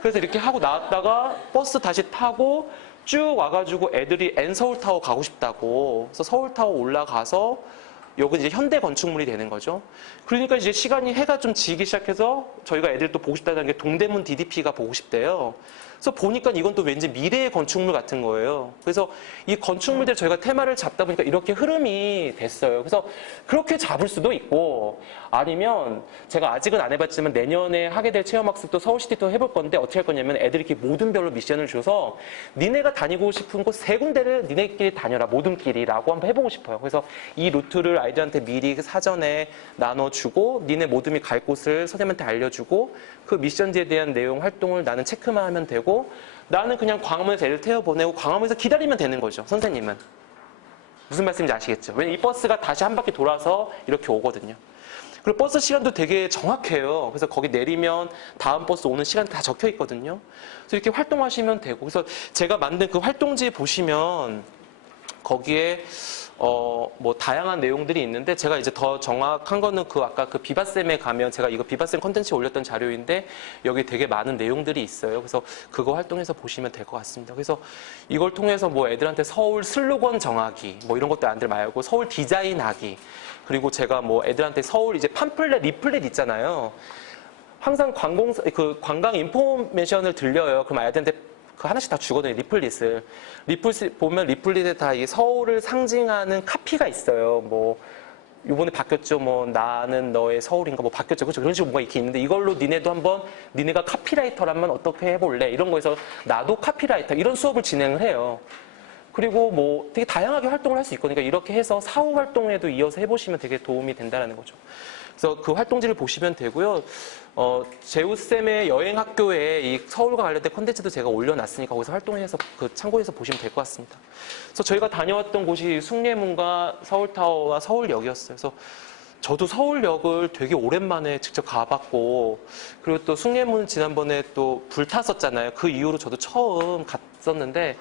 그래서 이렇게 하고 나왔다가 버스 다시 타고 쭉 와가지고 애들이 N서울타워 가고 싶다고. 그래서 서울타워 올라가서 여기 이제 현대 건축물이 되는 거죠. 그러니까 이제 시간이 해가 좀 지기 시작해서 저희가 애들 또 보고 싶다는 게 동대문 DDP가 보고 싶대요. 그래서 보니까 이건 또 왠지 미래의 건축물 같은 거예요. 그래서 이 건축물들 저희가 테마를 잡다 보니까 이렇게 흐름이 됐어요. 그래서 그렇게 잡을 수도 있고, 아니면 제가 아직은 안 해봤지만 내년에 하게 될 체험학습도 서울시티 투어 해볼 건데 어떻게 할 거냐면 애들이 이렇게 모든별로 미션을 줘서 니네가 다니고 싶은 곳 3군데를 니네끼리 다녀라, 모둠끼리라고 한번 해보고 싶어요. 그래서 이 루트를 아이들한테 미리 사전에 나눠주고 니네 모둠이 갈 곳을 선생님한테 알려주고 그 미션지에 대한 내용 활동을 나는 체크만 하면 되고, 나는 그냥 광화문에서 애를 태워보내고 광화문에서 기다리면 되는 거죠. 선생님은. 무슨 말씀인지 아시겠죠? 왜냐면 이 버스가 다시 한 바퀴 돌아서 이렇게 오거든요. 그리고 버스 시간도 되게 정확해요. 그래서 거기 내리면 다음 버스 오는 시간 다 적혀 있거든요. 그래서 이렇게 활동하시면 되고, 그래서 제가 만든 그 활동지 보시면 거기에 뭐 다양한 내용들이 있는데, 제가 이제 더 정확한 거는 그 아까 그 비바쌤에 가면 제가 이거 비바쌤 컨텐츠에 올렸던 자료인데 여기 되게 많은 내용들이 있어요. 그래서 그거 활동해서 보시면 될 것 같습니다. 그래서 이걸 통해서 뭐 애들한테 서울 슬로건 정하기 뭐 이런 것도 안 들 말고 서울 디자인하기, 그리고 제가 뭐 애들한테 서울 이제 팜플렛, 리플렛 있잖아요. 항상 관광 인포메이션을 들려요. 그럼 아이들한테 그 하나씩 다 주거든요. 리플릿을. 리플릿 보면 리플릿에 다 이 서울을 상징하는 카피가 있어요. 뭐 요번에 바뀌었죠. 뭐 나는 너의 서울인가 뭐 바뀌었죠. 그렇죠. 그런 식으로 뭔가 이렇게 있는데 이걸로 니네도 한번 니네가 카피라이터라면 어떻게 해볼래? 이런 거에서 나도 카피라이터 이런 수업을 진행을 해요. 그리고 뭐 되게 다양하게 활동을 할 수 있거든요. 그러니까 이렇게 해서 사후 활동에도 이어서 해보시면 되게 도움이 된다는 거죠. 그래서 그 활동지를 보시면 되고요. 재우쌤의 여행학교에 이 서울과 관련된 콘텐츠도 제가 올려놨으니까 거기서 활동해서 그 참고해서 보시면 될 것 같습니다. 그래서 저희가 다녀왔던 곳이 숭례문과 서울타워와 서울역이었어요. 그래서 저도 서울역을 되게 오랜만에 직접 가봤고, 그리고 또 숭례문 지난번에 또 불탔었잖아요. 그 이후로 저도 처음 갔었는데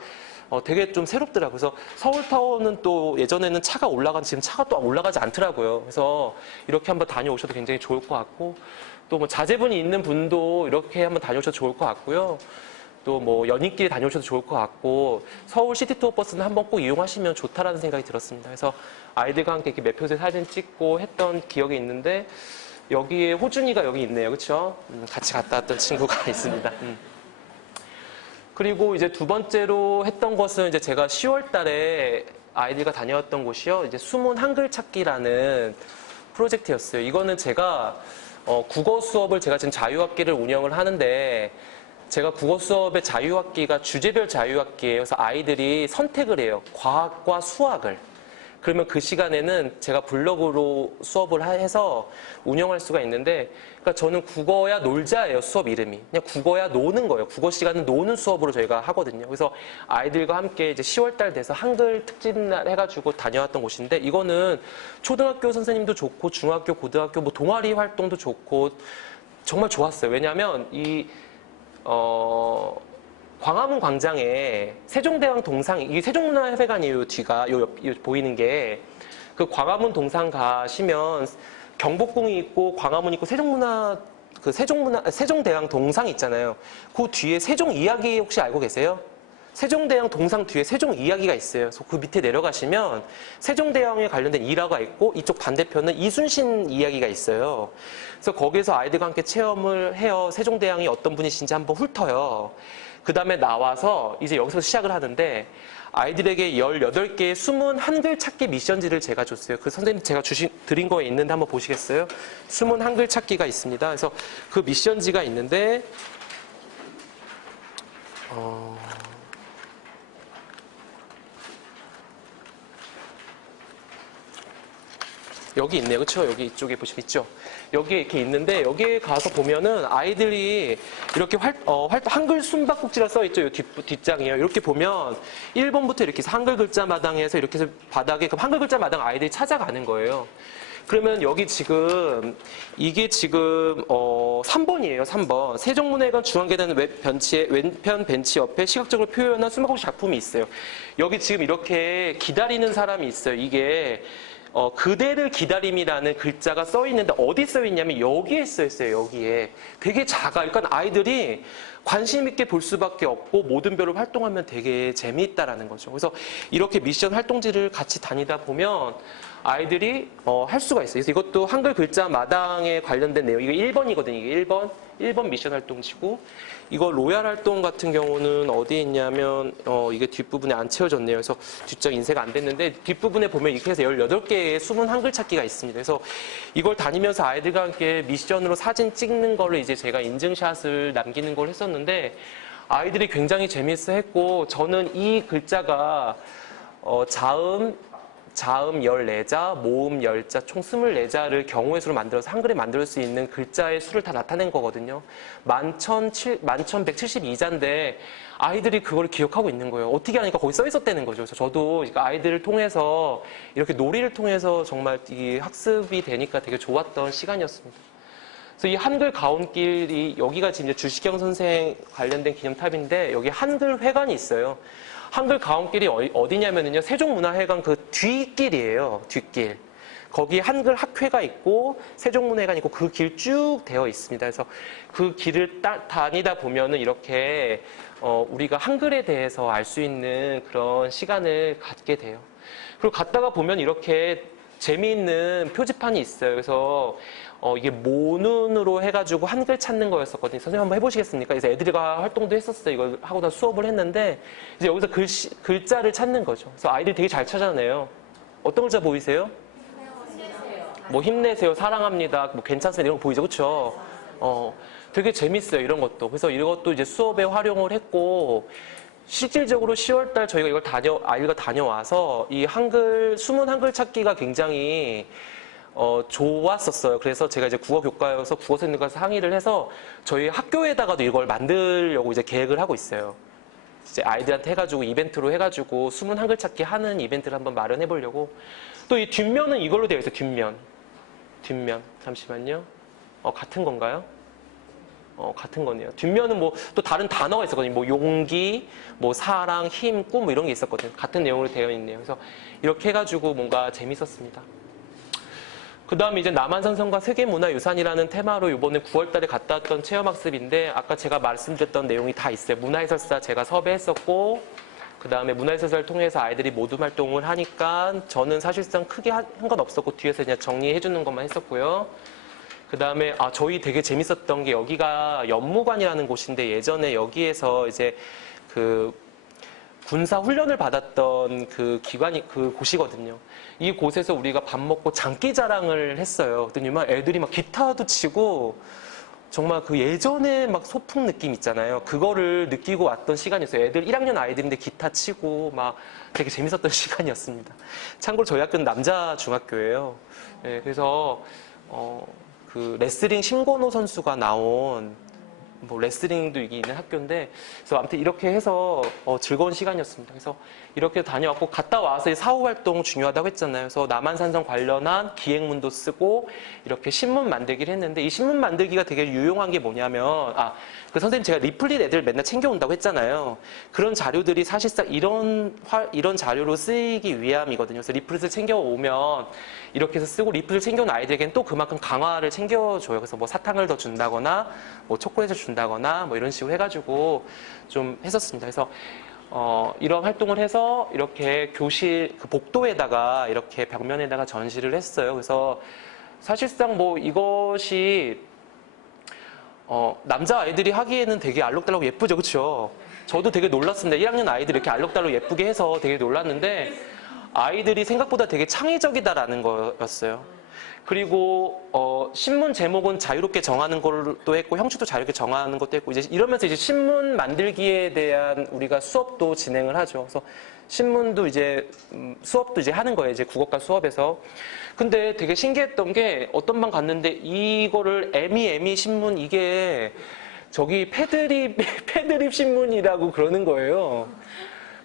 되게 좀 새롭더라고요. 그래서 서울타워는 또 예전에는 차가 올라간, 지금 차가 또 올라가지 않더라고요. 그래서 이렇게 한번 다녀오셔도 굉장히 좋을 것 같고, 또 뭐 자제분이 있는 분도 이렇게 한번 다녀오셔도 좋을 것 같고요. 또 뭐 연인끼리 다녀오셔도 좋을 것 같고 서울 시티투어 버스는 한번 꼭 이용하시면 좋다라는 생각이 들었습니다. 그래서 아이들과 함께 이렇게 매표소에 사진 찍고 했던 기억이 있는데 여기에 호준이가 여기 있네요. 그렇죠? 같이 갔다 왔던 친구가 있습니다. 그리고 이제 두 번째로 했던 것은 이제 제가 10월 달에 아이들과 다녀왔던 곳이요. 이제 숨은 한글 찾기라는 프로젝트였어요. 이거는 제가 국어 수업을 제가 지금 자유학기를 운영을 하는데 제가 국어 수업의 자유학기가 주제별 자유학기예요. 그래서 아이들이 선택을 해요. 과학과 수학을. 그러면 그 시간에는 제가 블로그로 수업을 해서 운영할 수가 있는데, 그러니까 저는 국어야 놀자예요, 수업 이름이. 그냥 국어야 노는 거예요. 국어 시간은 노는 수업으로 저희가 하거든요. 그래서 아이들과 함께 이제 10월 달 돼서 한글 특집날 해가지고 다녀왔던 곳인데, 이거는 초등학교 선생님도 좋고, 중학교, 고등학교, 뭐 동아리 활동도 좋고, 정말 좋았어요. 왜냐하면 광화문 광장에 세종대왕 동상, 이게 세종문화회관이에요, 뒤가. 요 보이는 게. 그 광화문 동상 가시면 경복궁이 있고, 광화문 있고, 세종대왕 동상 있잖아요. 그 뒤에 세종 이야기 혹시 알고 계세요? 세종대왕 동상 뒤에 세종 이야기가 있어요. 그래서 그 밑에 내려가시면 세종대왕에 관련된 일화가 있고 이쪽 반대편은 이순신 이야기가 있어요. 그래서 거기서 아이들과 함께 체험을 해요. 세종대왕이 어떤 분이신지 한번 훑어요. 그 다음에 나와서 이제 여기서 시작을 하는데 아이들에게 18개의 숨은 한글 찾기 미션지를 제가 줬어요. 그 선생님 제가 드린 거에 있는데 한번 보시겠어요? 숨은 한글 찾기가 있습니다. 그래서 그 미션지가 있는데 여기 있네요. 그렇죠? 여기 이쪽에 보시면 있죠? 여기에 이렇게 있는데 여기에 가서 보면은 아이들이 이렇게 한글 숨바꼭질이라 써있죠. 이 뒷장이에요. 이렇게 보면 1번부터 이렇게 해서 한글 글자 마당에서 이렇게 해서 바닥에 그럼 한글 글자 마당 아이들이 찾아가는 거예요. 그러면 여기 지금 이게 지금 3번이에요. 3번. 세종문화회관 중앙계단 왼편 벤치 옆에 시각적으로 표현한 숨바꼭질 작품이 있어요. 여기 지금 이렇게 기다리는 사람이 있어요. 이게 그대를 기다림이라는 글자가 써 있는데 어디 써 있냐면 여기에 써 있어요. 여기에. 되게 작아. 그러니까 아이들이 관심 있게 볼 수밖에 없고 모든 별을 활동하면 되게 재미있다라는 거죠. 그래서 이렇게 미션 활동지를 같이 다니다 보면 아이들이 할 수가 있어요. 그래서 이것도 한글 글자 마당에 관련된 내용. 이게 1번이거든요. 이게 1번 미션 활동지고 이거 로얄 활동 같은 경우는 어디에 있냐면 이게 뒷부분에 안 채워졌네요. 그래서 뒷장 인쇄가 안 됐는데 뒷부분에 보면 이렇게 해서 18개의 숨은 한글 찾기가 있습니다. 그래서 이걸 다니면서 아이들과 함께 미션으로 사진 찍는 거를 이제 제가 인증샷을 남기는 걸 했었는데 아이들이 굉장히 재미있어 했고 저는 이 글자가 자음 14자, 모음 10자, 총 24자를 경우의 수로 만들어서 한글에 만들 수 있는 글자의 수를 다 나타낸 거거든요. 11,172자인데 아이들이 그걸 기억하고 있는 거예요. 어떻게 하니까 거기 써 있었다는 거죠. 그래서 저도 아이들을 통해서 이렇게 놀이를 통해서 정말 이 학습이 되니까 되게 좋았던 시간이었습니다. 그래서 이 한글 가온길이 여기가 지금 이제 주시경 선생 관련된 기념탑인데 여기 한글 회관이 있어요. 한글 가온길이 어디냐면요. 세종문화회관 그 뒷길이에요. 뒷길. 거기 한글 학회가 있고 세종문화회관 있고 그 길 쭉 되어 있습니다. 그래서 그 길을 다니다 보면은 이렇게 우리가 한글에 대해서 알 수 있는 그런 시간을 갖게 돼요. 그리고 갔다가 보면 이렇게 재미있는 표지판이 있어요. 그래서 이게 모눈으로 해가지고 한글 찾는 거였었거든요. 선생님 한번 해보시겠습니까? 그래서 애들과 활동도 했었어요. 이걸 하고 나서 수업을 했는데 이제 여기서 글자를 찾는 거죠. 그래서 아이들이 되게 잘 찾아내요. 어떤 글자 보이세요? 뭐 힘내세요, 사랑합니다, 뭐 괜찮습니다 이런 거 보이죠, 그렇죠? 되게 재밌어요 이런 것도. 그래서 이것도 이제 수업에 활용을 했고. 실질적으로 10월달 저희가 이걸 아이가 다녀와서 이 숨은 한글 찾기가 굉장히 좋았었어요. 그래서 제가 이제 국어교과여서 국어선생님과 상의를 해서 저희 학교에다가도 이걸 만들려고 이제 계획을 하고 있어요. 이제 아이들한테 해가지고 이벤트로 해가지고 숨은 한글 찾기 하는 이벤트를 한번 마련해 보려고. 또 이 뒷면은 이걸로 되어 있어요. 뒷면. 잠시만요. 같은 건가요? 같은 거네요. 뒷면은 뭐 또 다른 단어가 있었거든요. 뭐 용기, 뭐 사랑, 힘, 꿈 뭐 이런 게 있었거든요. 같은 내용으로 되어 있네요. 그래서 이렇게 해가지고 뭔가 재밌었습니다. 그 다음에 이제 남한산성과 세계문화유산이라는 테마로 이번에 9월 달에 갔다 왔던 체험학습인데 아까 제가 말씀드렸던 내용이 다 있어요. 문화해설사 제가 섭외했었고 그 다음에 문화해설사를 통해서 아이들이 모둠 활동을 하니까 저는 사실상 크게 한 건 없었고 뒤에서 그냥 정리해주는 것만 했었고요. 그 다음에 저희 되게 재밌었던 게 여기가 연무관이라는 곳인데 예전에 여기에서 이제 그 군사 훈련을 받았던 그 기관이 그 곳이거든요. 이 곳에서 우리가 밥 먹고 장기 자랑을 했어요. 그랬더니 막 애들이 막 기타도 치고 정말 그 예전에 막 소풍 느낌 있잖아요. 그거를 느끼고 왔던 시간이었어요. 애들 1학년 아이들인데 기타 치고 막 되게 재밌었던 시간이었습니다. 참고로 저희 학교는 남자 중학교예요. 네, 그래서 그 레슬링 심건호 선수가 나온 뭐 레슬링도 이게 있는 학교인데 그래서 아무튼 이렇게 해서 즐거운 시간이었습니다. 그래서 이렇게 다녀왔고 갔다 와서 사후 활동 중요하다고 했잖아요. 그래서 남한산성 관련한 기획문도 쓰고 이렇게 신문 만들기를 했는데 이 신문 만들기가 되게 유용한 게 뭐냐면 그 선생님 제가 리플릿 애들 맨날 챙겨온다고 했잖아요. 그런 자료들이 사실상 이런 자료로 쓰이기 위함이거든요. 그래서 리플릿을 챙겨오면 이렇게 해서 쓰고 리플을 챙겨온 아이들에게는 또 그만큼 강화를 챙겨줘요. 그래서 뭐 사탕을 더 준다거나 뭐 초콜릿을 준다거나 뭐 이런 식으로 해가지고 좀 했었습니다. 그래서 이런 활동을 해서 이렇게 교실 그 복도에다가 이렇게 벽면에다가 전시를 했어요. 그래서 사실상 뭐 이것이 남자 아이들이 하기에는 되게 알록달록 예쁘죠, 그렇죠? 저도 되게 놀랐습니다. 1학년 아이들이 이렇게 알록달록 예쁘게 해서 되게 놀랐는데 아이들이 생각보다 되게 창의적이다라는 거였어요. 그리고 신문 제목은 자유롭게 정하는 것도 했고 형식도 자유롭게 정하는 것도 했고 이제 이러면서 이제 신문 만들기에 대한 우리가 수업도 진행을 하죠. 그래서 신문도 이제 수업도 이제 하는 거예요. 이제 국어과 수업에서. 근데 되게 신기했던 게 어떤 반 갔는데 이거를 에미 신문 이게 저기 패드립 신문이라고 그러는 거예요.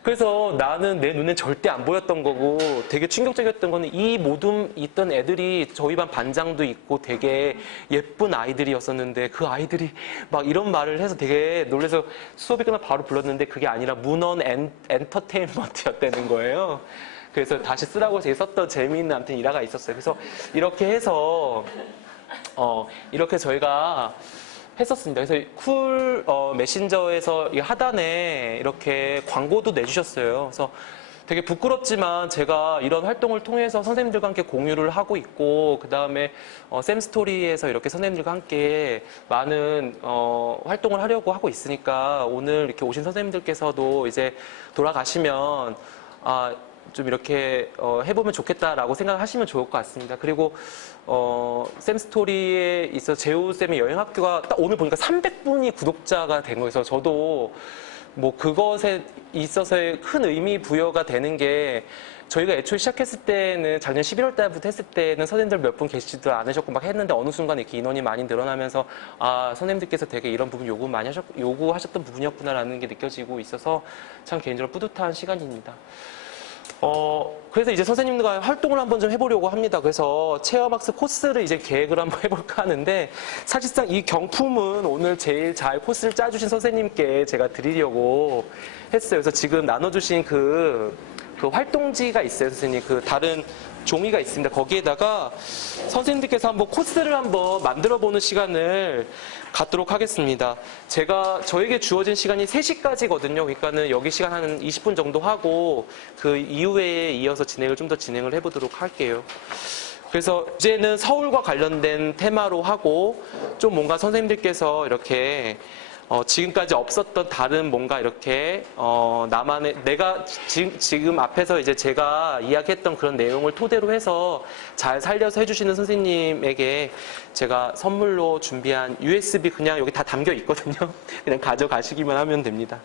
그래서 나는 내 눈엔 절대 안 보였던 거고 되게 충격적이었던 거는 이 모둠 있던 애들이 저희 반 반장도 있고 되게 예쁜 아이들이었었는데 그 아이들이 막 이런 말을 해서 되게 놀라서 수업이 끝나 바로 불렀는데 그게 아니라 문헌 엔터테인먼트였다는 거예요. 그래서 다시 쓰라고 제가 썼던 재미있는 아무튼 일화가 있었어요. 그래서 이렇게 해서 이렇게 저희가 했었습니다. 그래서 쿨 메신저에서 이 하단에 이렇게 광고도 내주셨어요. 그래서 되게 부끄럽지만 제가 이런 활동을 통해서 선생님들과 함께 공유를 하고 있고 그 다음에 쌤스토리에서 이렇게 선생님들과 함께 많은 활동을 하려고 하고 있으니까 오늘 이렇게 오신 선생님들께서도 이제 돌아가시면 좀 이렇게 해보면 좋겠다라고 생각하시면 좋을 것 같습니다. 그리고 쌤스토리에 있어 재우쌤의 여행학교가 딱 오늘 보니까 300분이 구독자가 된 거여서 저도 뭐 그것에 있어서의 큰 의미 부여가 되는 게 저희가 애초에 시작했을 때는 작년 11월 달부터 했을 때는 선생님들 몇 분 계시지도 않으셨고 막 했는데 어느 순간 이렇게 인원이 많이 늘어나면서 선생님들께서 되게 이런 부분 요구하셨던 부분이었구나라는 게 느껴지고 있어서 참 개인적으로 뿌듯한 시간입니다. 그래서 이제 선생님과 활동을 한번 좀 해보려고 합니다. 그래서 체험학습 코스를 이제 계획을 한번 해볼까 하는데 사실상 이 경품은 오늘 제일 잘 코스를 짜주신 선생님께 제가 드리려고 했어요. 그래서 지금 나눠주신 그 활동지가 있어요, 선생님. 그 다른 종이가 있습니다. 거기에다가 선생님들께서 한번 코스를 한번 만들어보는 시간을 갖도록 하겠습니다. 저에게 주어진 시간이 3시까지거든요. 그러니까는 여기 시간 한 20분 정도 하고 그 이후에 이어서 좀 더 진행을 해보도록 할게요. 그래서 이제는 서울과 관련된 테마로 하고 좀 뭔가 선생님들께서 이렇게 지금까지 없었던 다른 뭔가 이렇게 나만의 내가 지금 앞에서 이제 제가 이야기했던 그런 내용을 토대로 해서 잘 살려서 해주시는 선생님에게 제가 선물로 준비한 USB 그냥 여기 다 담겨 있거든요. 그냥 가져가시기만 하면 됩니다.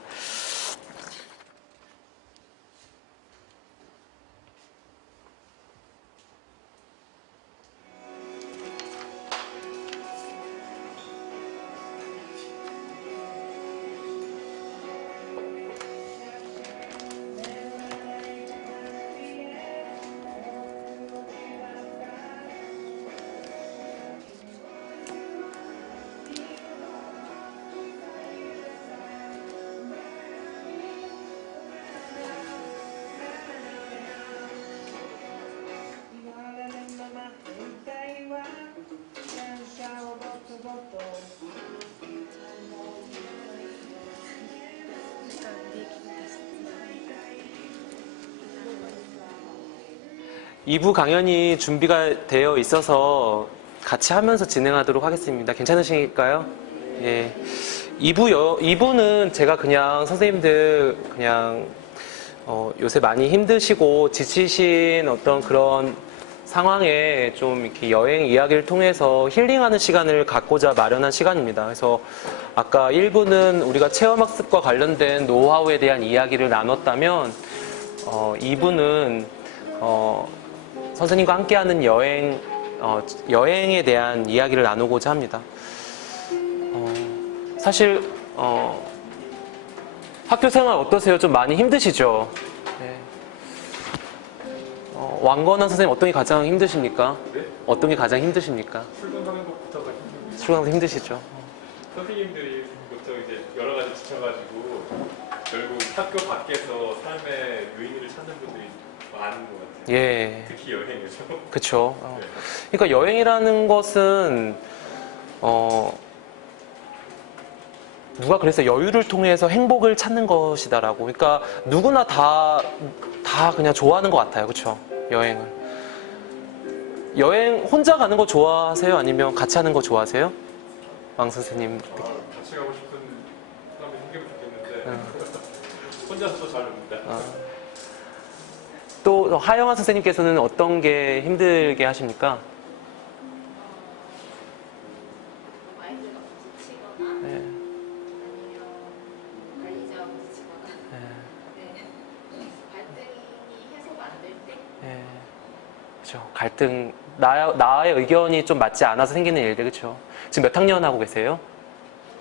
2부 강연이 준비가 되어 있어서 같이 하면서 진행하도록 하겠습니다. 괜찮으실까요? 예. 2부는 제가 그냥 선생님들 그냥 요새 많이 힘드시고 지치신 어떤 그런 상황에 좀 이렇게 여행 이야기를 통해서 힐링하는 시간을 갖고자 마련한 시간입니다. 그래서 아까 1부는 우리가 체험학습과 관련된 노하우에 대한 이야기를 나눴다면 2부는 선생님과 함께하는 여행에 대한 이야기를 나누고자 합니다. 사실 학교 생활 어떠세요? 좀 많이 힘드시죠? 네. 왕건한 선생님 어떤 게 가장 힘드십니까? 네? 어떤 게 가장 힘드십니까? 출근하는 것부터가 힘듭니다. 출근하면서 힘드시죠? 선생님들이 보통 이제 여러 가지 지쳐가지고 결국 학교 밖에서 삶의 의미를 찾는 분들이 많은 것 같아요. 예, 특히 여행에서. 그쵸. 네. 그러니까 여행이라는 것은 누가 그래서 여유를 통해서 행복을 찾는 것이다라고. 그러니까 누구나 다 그냥 좋아하는 것 같아요. 그쵸? 여행을. 여행 혼자 가는 거 좋아하세요? 아니면 같이 하는 거 좋아하세요? 왕 선생님. 같이 가고 싶은 사람이 생기면 좋겠는데 혼자서도 잘 놉니다. 또 하영아 선생님께서는 어떤 게 힘들게 하십니까? 마인드가 부딪히거나 네. 아니면 관리자가 부딪히거나 네. 갈등이 해소가 안 될 때 예, 그렇죠. 갈등, 나의 의견이 좀 맞지 않아서 생기는 일들, 그렇죠. 지금 몇 학년 하고 계세요?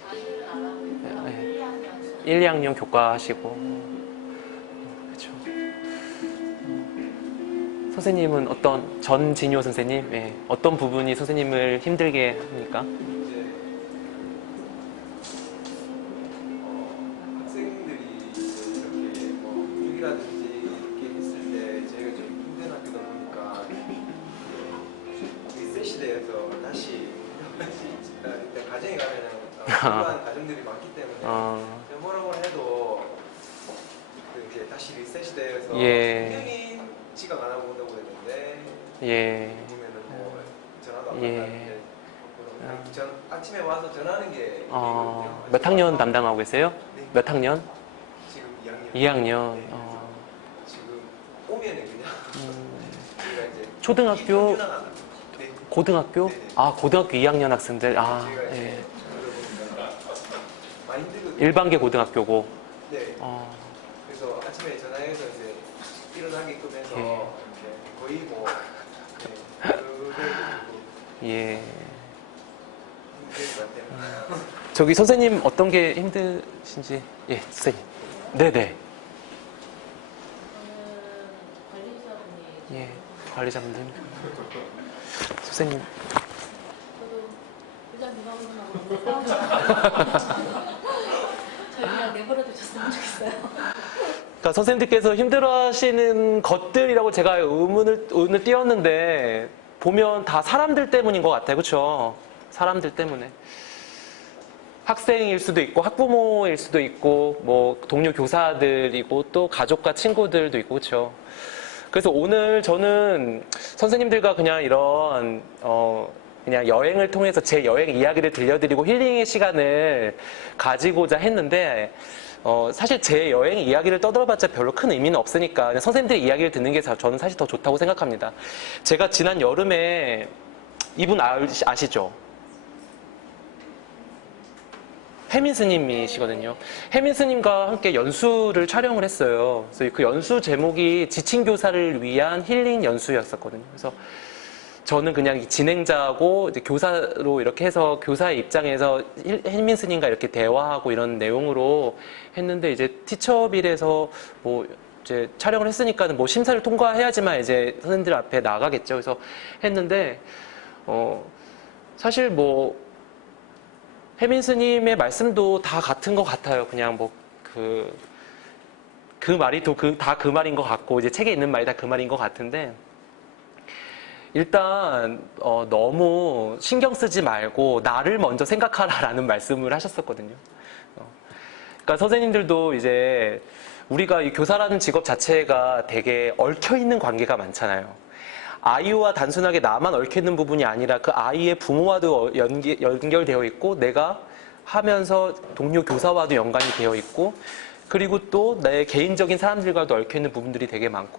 단위를 안 하고 있고요. 네. 1, 2학년 1, 2학년 교과하시고, 그렇죠. 선생님은 전진효 선생님, 예, 어떤 부분이 선생님을 힘들게 합니까? 이제 학생들이 이렇게 뭐 교육이라든지 이렇게 했을 때 저희가 좀 힘든 학교다 보니까 리셋이 되어서 다시 일단 가정에 가면은 필요한 가정들이 많기 때문에 뭐라고 해도 이제 다시 리셋이 되어서 예. 분명히 지각 안 하고 온다고 했는데 예, 보면은 뭐 전화도 안 예. 받았는데 아침에 와서 전화하는 게 몇 학년 담당하고 계세요? 네. 몇 학년? 지금 2학년. 2학년. 네. 지금 오면은 그냥 저희가 이제 초등학교, 네. 고등학교? 네네. 아, 고등학교 2학년 학생들. 아, 저희가 이제 예. 그러다 보니까 많이 힘들거든요. 일반계 고등학교고. 네. 어, 그래서 아침에 전화해서 이제 일어나게끔 해서 예. 이렇게 거의 뭐 네. 예. 힘들 것 같아요. 저기 선생님 어떤 게 힘드신지. 예, 선생님. 네네. 관리자분이 예, 관리자분들. 선생님. 저도 부장 누가 보나고 저희 그냥 내버려 두셨으면 좋겠어요. 그러니까 선생님들께서 힘들어하시는 것들이라고 제가 의문을 띄웠는데 보면 다 사람들 때문인 것 같아요. 그렇죠? 사람들 때문에. 학생일 수도 있고 학부모일 수도 있고 뭐 동료 교사들이고 또 가족과 친구들도 있고 그렇죠. 그래서 오늘 저는 선생님들과 그냥 이런 그냥 여행을 통해서 제 여행 이야기를 들려드리고 힐링의 시간을 가지고자 했는데 사실 제 여행 이야기를 떠들어봤자 별로 큰 의미는 없으니까 그냥 선생님들의 이야기를 듣는 게 저는 사실 더 좋다고 생각합니다. 제가 지난 여름에 이분 아시죠? 혜민 스님이시거든요. 혜민 스님과 함께 연수를 촬영을 했어요. 그래서 그 연수 제목이 지친 교사를 위한 힐링 연수였었거든요. 그래서 저는 그냥 진행자고 이제 교사로 이렇게 해서 교사의 입장에서 혜민 스님과 이렇게 대화하고 이런 내용으로 했는데 이제 티처빌에서 뭐 이제 촬영을 했으니까는 뭐 심사를 통과해야지만 이제 선생님들 앞에 나가겠죠. 그래서 했는데 사실 뭐 혜민 스님의 말씀도 다 같은 것 같아요. 그냥 뭐 그 말이 다 그 말인 것 같고 이제 책에 있는 말이 다 그 말인 것 같은데 일단 너무 신경 쓰지 말고 나를 먼저 생각하라라는 말씀을 하셨었거든요. 그러니까 선생님들도 이제 우리가 이 교사라는 직업 자체가 되게 얽혀 있는 관계가 많잖아요. 아이와 단순하게 나만 얽혀있는 부분이 아니라 그 아이의 부모와도 연결되어 있고 내가 하면서 동료 교사와도 연관이 되어 있고 그리고 또 내 개인적인 사람들과도 얽혀있는 부분들이 되게 많고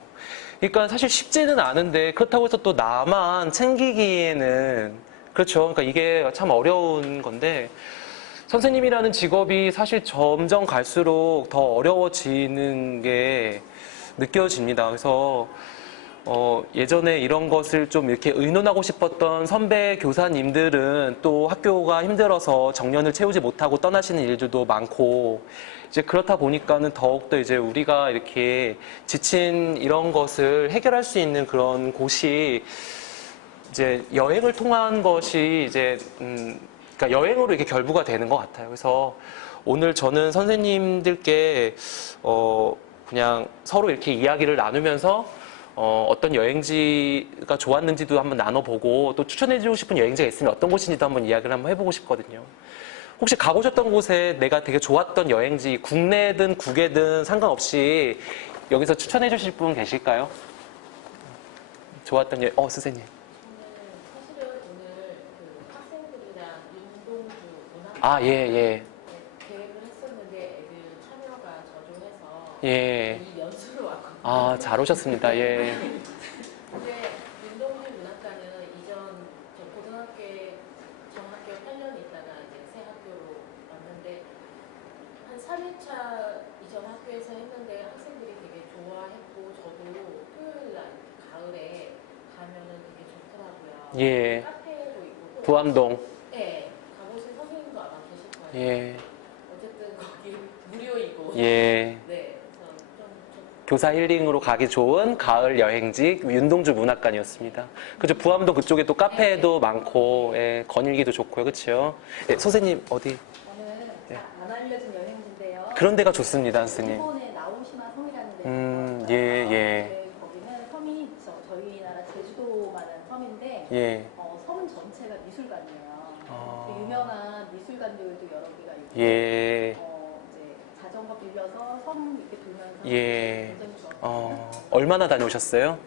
그러니까 사실 쉽지는 않은데 그렇다고 해서 또 나만 챙기기에는 그렇죠. 그러니까 이게 참 어려운 건데 선생님이라는 직업이 사실 점점 갈수록 더 어려워지는 게 느껴집니다. 그래서 예전에 이런 것을 좀 이렇게 의논하고 싶었던 선배 교사님들은 또 학교가 힘들어서 정년을 채우지 못하고 떠나시는 일들도 많고 이제 그렇다 보니까는 더욱더 이제 우리가 이렇게 지친 이런 것을 해결할 수 있는 그런 곳이 이제 여행을 통한 것이 이제 그러니까 여행으로 이렇게 결부가 되는 것 같아요. 그래서 오늘 저는 선생님들께 그냥 서로 이렇게 이야기를 나누면서 어떤 여행지가 좋았는지도 한번 나눠보고 또 추천해주고 싶은 여행지가 있으면 어떤 곳인지도 한번 이야기를 한번 해보고 싶거든요. 혹시 가보셨던 곳에 내가 되게 좋았던 여행지 국내든 국외든 상관없이 여기서 추천해주실 분 계실까요? 좋았던 여행, 선생님. 사실은 오늘 그 학생들이랑 윤동주 문학 아, 예. 계획을 했었는데 애들 참여가 저조해서 예. 이 연수를 왔거든요. 아, 잘 오셨습니다. 예. 근데 윤동주 문학과는 이전 저 고등학교 정학교 8년 있다가 이제 새 학교로 왔는데 한 3회차 이전 학교에서 했는데 학생들이 되게 좋아했고 저도 토요일 날 가을에 가면은 되게 좋더라고요. 예. 카페도 있고 부암동. 네, 가보신 선생님도 아마 계실 거예요. 예. 어쨌든 거기 무료이고. 예. 네, 그래서 좀 교사 힐링으로 가기 좋은 가을 여행지 윤동주 문학관이었습니다. 그죠? 부암동 그쪽에 또 카페도 많고, 예, 거닐기도 좋고요. 그렇죠? 예, 선생님 어디? 저는 네. 안 알려진 여행지인데요. 그런 데가 좋습니다, 선생님. 일본의 나오시마 섬이라는 데가 예. 네, 거기는 섬이 저희 나라 제주도만한 섬인데 예. 섬 전체가 미술관이에요. 아. 그 유명한 미술관들도 여러 개가 있고 예. 이제 자전거 빌려서 섬 이렇게 돌면서 예. 굉장히 좋았어요. 얼마나 다녀오셨어요?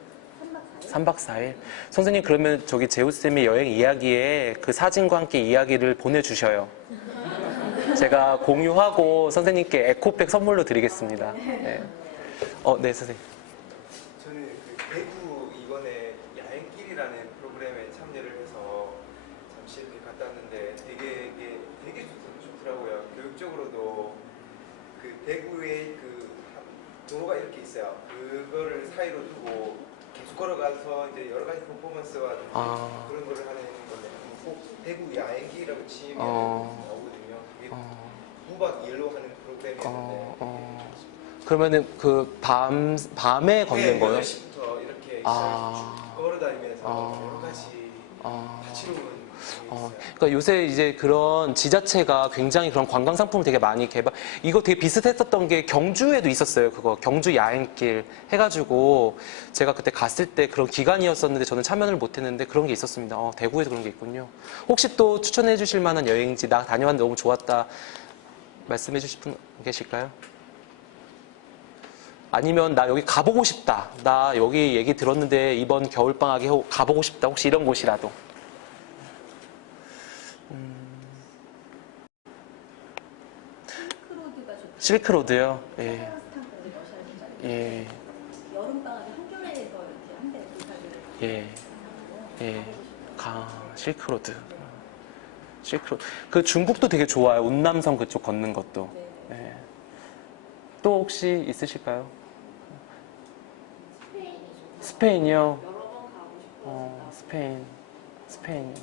3박 4일. 3박 4일? 선생님 그러면 저기 재우쌤의 여행 이야기에 그 사진과 함께 이야기를 보내주셔요. 제가 공유하고 선생님께 에코백 선물로 드리겠습니다. 네. 네, 선생님. 저는 그 대구 이번에 야행길이라는 프로그램에 참여를 해서 잠시 이렇게 갔다 왔는데 되게 좋더라고요. 교육적으로도 그 대구의 그 도로가 이렇게 있어요. 그거를 사이로 두고 계속 걸어가서 이제 여러 가지 퍼포먼스와 그런 거를 하는 건데 꼭 대구 야행길이라고 치면 나오거든요. 그게 9박 2일로 하는 프로그램이었는데 그러면은 그 밤에 걷는 거예요? 8시부터 이렇게 걸어다니면서 여러 가지 다채로운 그러니까 요새 이제 그런 지자체가 굉장히 그런 관광 상품을 되게 많이 이거 되게 비슷했었던 게 경주에도 있었어요. 그거 경주 야행길 해가지고 제가 그때 갔을 때 그런 기간이었었는데 저는 참여를 못했는데 그런 게 있었습니다. 대구에도 그런 게 있군요. 혹시 또 추천해 주실 만한 여행지 나 다녀왔는데 너무 좋았다 말씀해 주실 분 계실까요? 아니면 나 여기 가보고 싶다. 나 여기 얘기 들었는데 이번 겨울방학에 가보고 싶다. 혹시 이런 곳이라도. 실크로드가 좋다. 실크로드요? 예. 카자흐스탄까지 러시아까지. 예. 여름방학에 한겨레에서 이렇게 한대 부탁을 예. 실크로드. 그 중국도 되게 좋아요. 운남성 그쪽 걷는 것도. 네. 예. 또 혹시 있으실까요? 스페인이요? 여러 번 가고 싶어요. 스페인.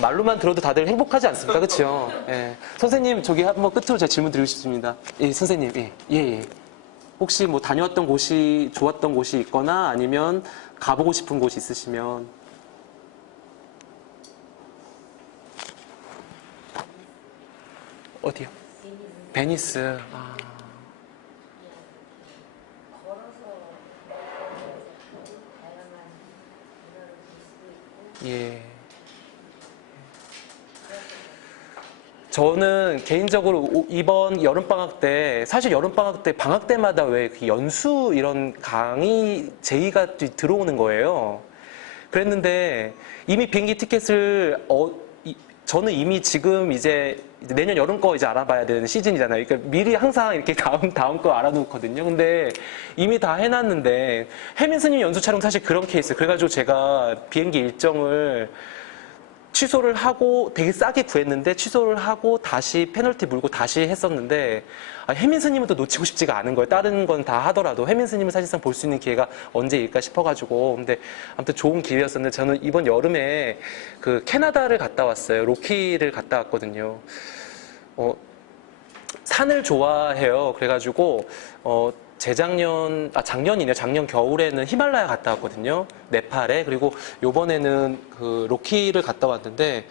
말로만 들어도 다들 행복하지 않습니까? 그렇죠? 예. 선생님, 저기 한번 끝으로 제가 질문 드리고 싶습니다. 예, 선생님. 예. 혹시 뭐 다녀왔던 곳이 좋았던 곳이 있거나 아니면 가보고 싶은 곳이 있으시면 어디요? 베니스. 걸어서 다양한 문화를 볼 수도 있고 예. 저는 개인적으로 이번 여름방학 때, 사실 여름방학 때, 방학 때마다 왜 그 연수 이런 강의 제의가 들어오는 거예요. 그랬는데 이미 비행기 티켓을, 저는 이미 지금 이제 내년 여름 거 이제 알아봐야 되는 시즌이잖아요. 그러니까 미리 항상 이렇게 다음 거 알아놓거든요. 근데 이미 다 해놨는데, 해민스님 연수 촬영 사실 그런 케이스. 그래가지고 제가 비행기 일정을 취소를 하고 되게 싸게 구했는데 취소를 하고 다시 페널티 물고 다시 했었는데, 해민스님은 또 놓치고 싶지가 않은 거예요. 다른 건 다 하더라도 해민스님은 사실상 볼 수 있는 기회가 언제일까 싶어가지고. 근데 아무튼 좋은 기회였었는데, 저는 이번 여름에 그 캐나다를 갔다 왔어요. 로키를 갔다 왔거든요. 산을 좋아해요. 그래가지고 작년 겨울에는 히말라야 갔다 왔거든요. 네팔에. 그리고 요번에는 그 로키를 갔다 왔는데,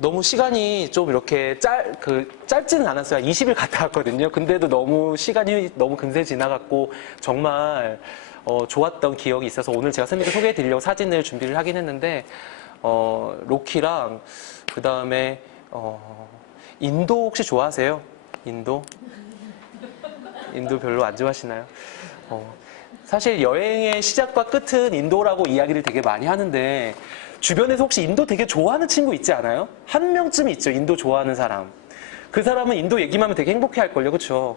너무 시간이 좀 이렇게 짧지는 않았어요. 20일 갔다 왔거든요. 근데도 시간이 너무 금세 지나갔고, 정말, 좋았던 기억이 있어서 오늘 제가 선생님께 소개해 드리려고 사진을 준비를 하긴 했는데, 로키랑, 그 다음에, 인도 혹시 좋아하세요? 인도 별로 안 좋아하시나요? 사실 여행의 시작과 끝은 인도라고 이야기를 되게 많이 하는데, 주변에서 혹시 인도 되게 좋아하는 친구 있지 않아요? 한 명쯤 있죠, 인도 좋아하는 사람. 그 사람은 인도 얘기만 하면 되게 행복해 할걸요, 그쵸?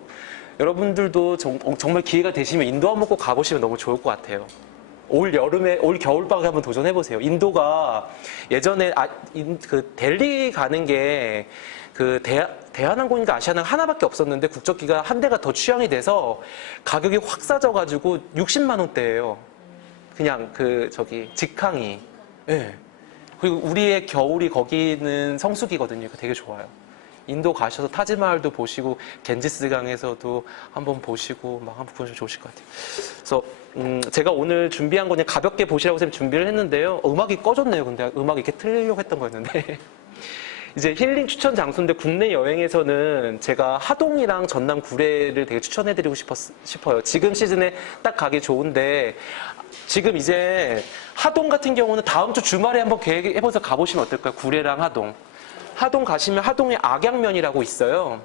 여러분들도 정말 기회가 되시면 인도 한번 꼭 가보시면 너무 좋을 것 같아요. 올 겨울방학에 한번 도전해보세요. 인도가 예전에, 델리 가는 게, 대한항공인가 아시아나항 하나밖에 없었는데 국적기가 한 대가 더 취향이 돼서 가격이 확 싸져가지고 60만 원대예요. 그냥 직항이. 예. 그리고 우리의 겨울이 거기는 성수기거든요. 되게 좋아요. 인도 가셔서 타지마할도 보시고 겐지스강에서도 한번 보시고 막 한번 보시면 좋으실 것 같아요. 그래서 제가 오늘 준비한 거 그냥 가볍게 보시라고 선생님 준비를 했는데요. 음악이 꺼졌네요. 근데 음악 이렇게 틀리려고 했던 거였는데 이제 힐링 추천 장소인데, 국내 여행에서는 제가 하동이랑 전남 구례를 되게 추천해드리고 싶어요. 지금 시즌에 딱 가기 좋은데, 지금 이제 하동 같은 경우는 다음 주 주말에 한번 계획해봐서 가보시면 어떨까요? 구례랑 하동. 하동 가시면 하동에 악양면이라고 있어요.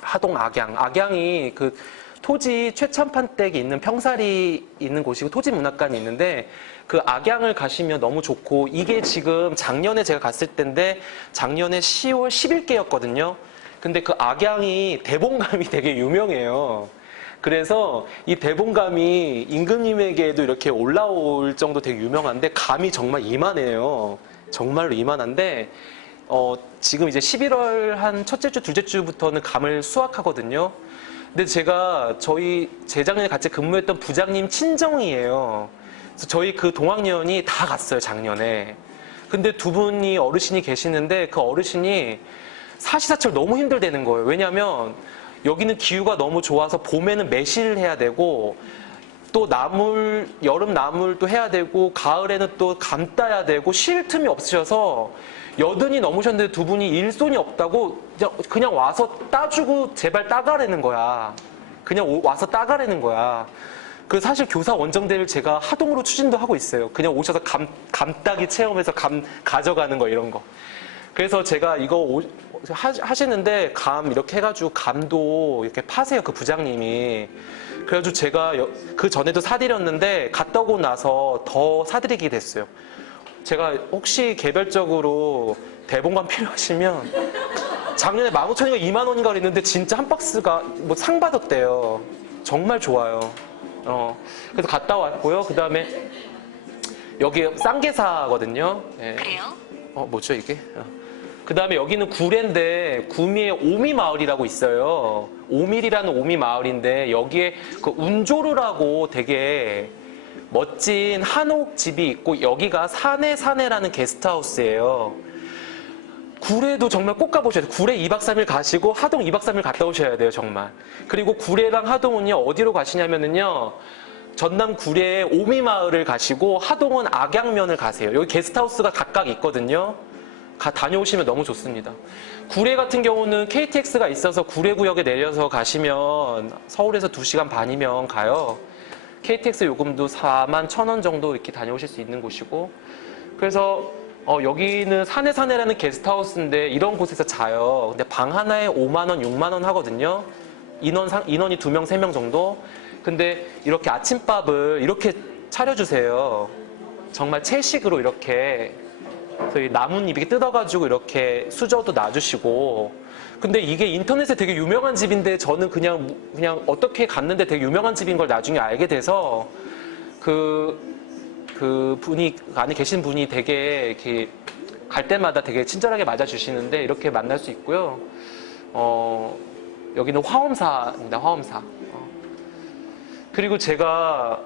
하동 악양. 악양이 그 토지 최첨판댁이 있는 평살이 있는 곳이고 토지문학관이 있는데, 그 악양을 가시면 너무 좋고, 이게 지금 작년에 제가 갔을 때인데 작년에 10월 10일께였거든요. 근데 그 악양이 대봉감이 되게 유명해요. 그래서 이 대봉감이 임금님에게도 이렇게 올라올 정도 되게 유명한데, 감이 정말 이만해요. 정말로 이만한데, 지금 이제 11월 한 첫째 주, 둘째 주부터는 감을 수확하거든요. 근데 제가 재작년에 같이 근무했던 부장님 친정이에요. 그래서 저희 그 동학년이 다 갔어요, 작년에. 근데 두 분이 어르신이 계시는데, 그 어르신이 사시사철 너무 힘들다는 거예요. 왜냐면 여기는 기후가 너무 좋아서 봄에는 매실을 해야 되고, 또 여름 나물도 해야 되고, 가을에는 또 감 따야 되고, 쉴 틈이 없으셔서 여든이 넘으셨는데 두 분이 일손이 없다고 그냥 와서 따주고 제발 따가라는 거야. 그냥 와서 따가라는 거야. 그 사실 교사 원정대를 제가 하동으로 추진도 하고 있어요. 그냥 오셔서 감 따기 체험해서 감 가져가는 거, 이런 거. 그래서 제가 이거 하시는데 감 이렇게 해가지고 감도 이렇게 파세요, 그 부장님이. 그래가지고 제가 그 전에도 사드렸는데 갔다 오고 나서 더 사드리게 됐어요. 제가 혹시 개별적으로 대봉감 필요하시면, 작년에 15,000원인가 2만 원인가 그랬는데 진짜 한 박스가 상 받았대요. 정말 좋아요. 그래서 갔다 왔고요. 그 다음에 여기 쌍계사거든요. 예. 그래요? 뭐죠 이게? 그 다음에 여기는 구례인데 구미에 오미마을이라고 있어요. 오밀이라는 오미마을인데 여기에 그 운조르라고 되게 멋진 한옥 집이 있고, 여기가 사내라는 게스트하우스예요. 구례도 정말 꼭 가보셔야 돼요. 구례 2박 3일 가시고 하동 2박 3일 갔다 오셔야 돼요, 정말. 그리고 구례랑 하동은요, 어디로 가시냐면은요, 전남 구례의 오미마을을 가시고 하동은 악양면을 가세요. 여기 게스트하우스가 각각 있거든요. 다녀오시면 너무 좋습니다. 구례 같은 경우는 KTX가 있어서 구례구역에 내려서 가시면 서울에서 2시간 반이면 가요. KTX 요금도 41,000원 정도 이렇게 다녀오실 수 있는 곳이고, 그래서 여기는 사내라는 게스트하우스인데 이런 곳에서 자요. 근데 방 하나에 5만 원, 6만 원 하거든요. 인원이 2명, 3명 정도. 근데 이렇게 아침밥을 이렇게 차려주세요. 정말 채식으로 이렇게 저희 나뭇잎 이렇게 뜯어가지고 이렇게 수저도 놔주시고. 근데 이게 인터넷에 되게 유명한 집인데 저는 그냥 어떻게 갔는데 되게 유명한 집인 걸 나중에 알게 돼서 그 분이 안에 계신 분이 되게 이렇게 갈 때마다 되게 친절하게 맞아주시는데 이렇게 만날 수 있고요. 여기는 화엄사입니다. 화엄사. 그리고 제가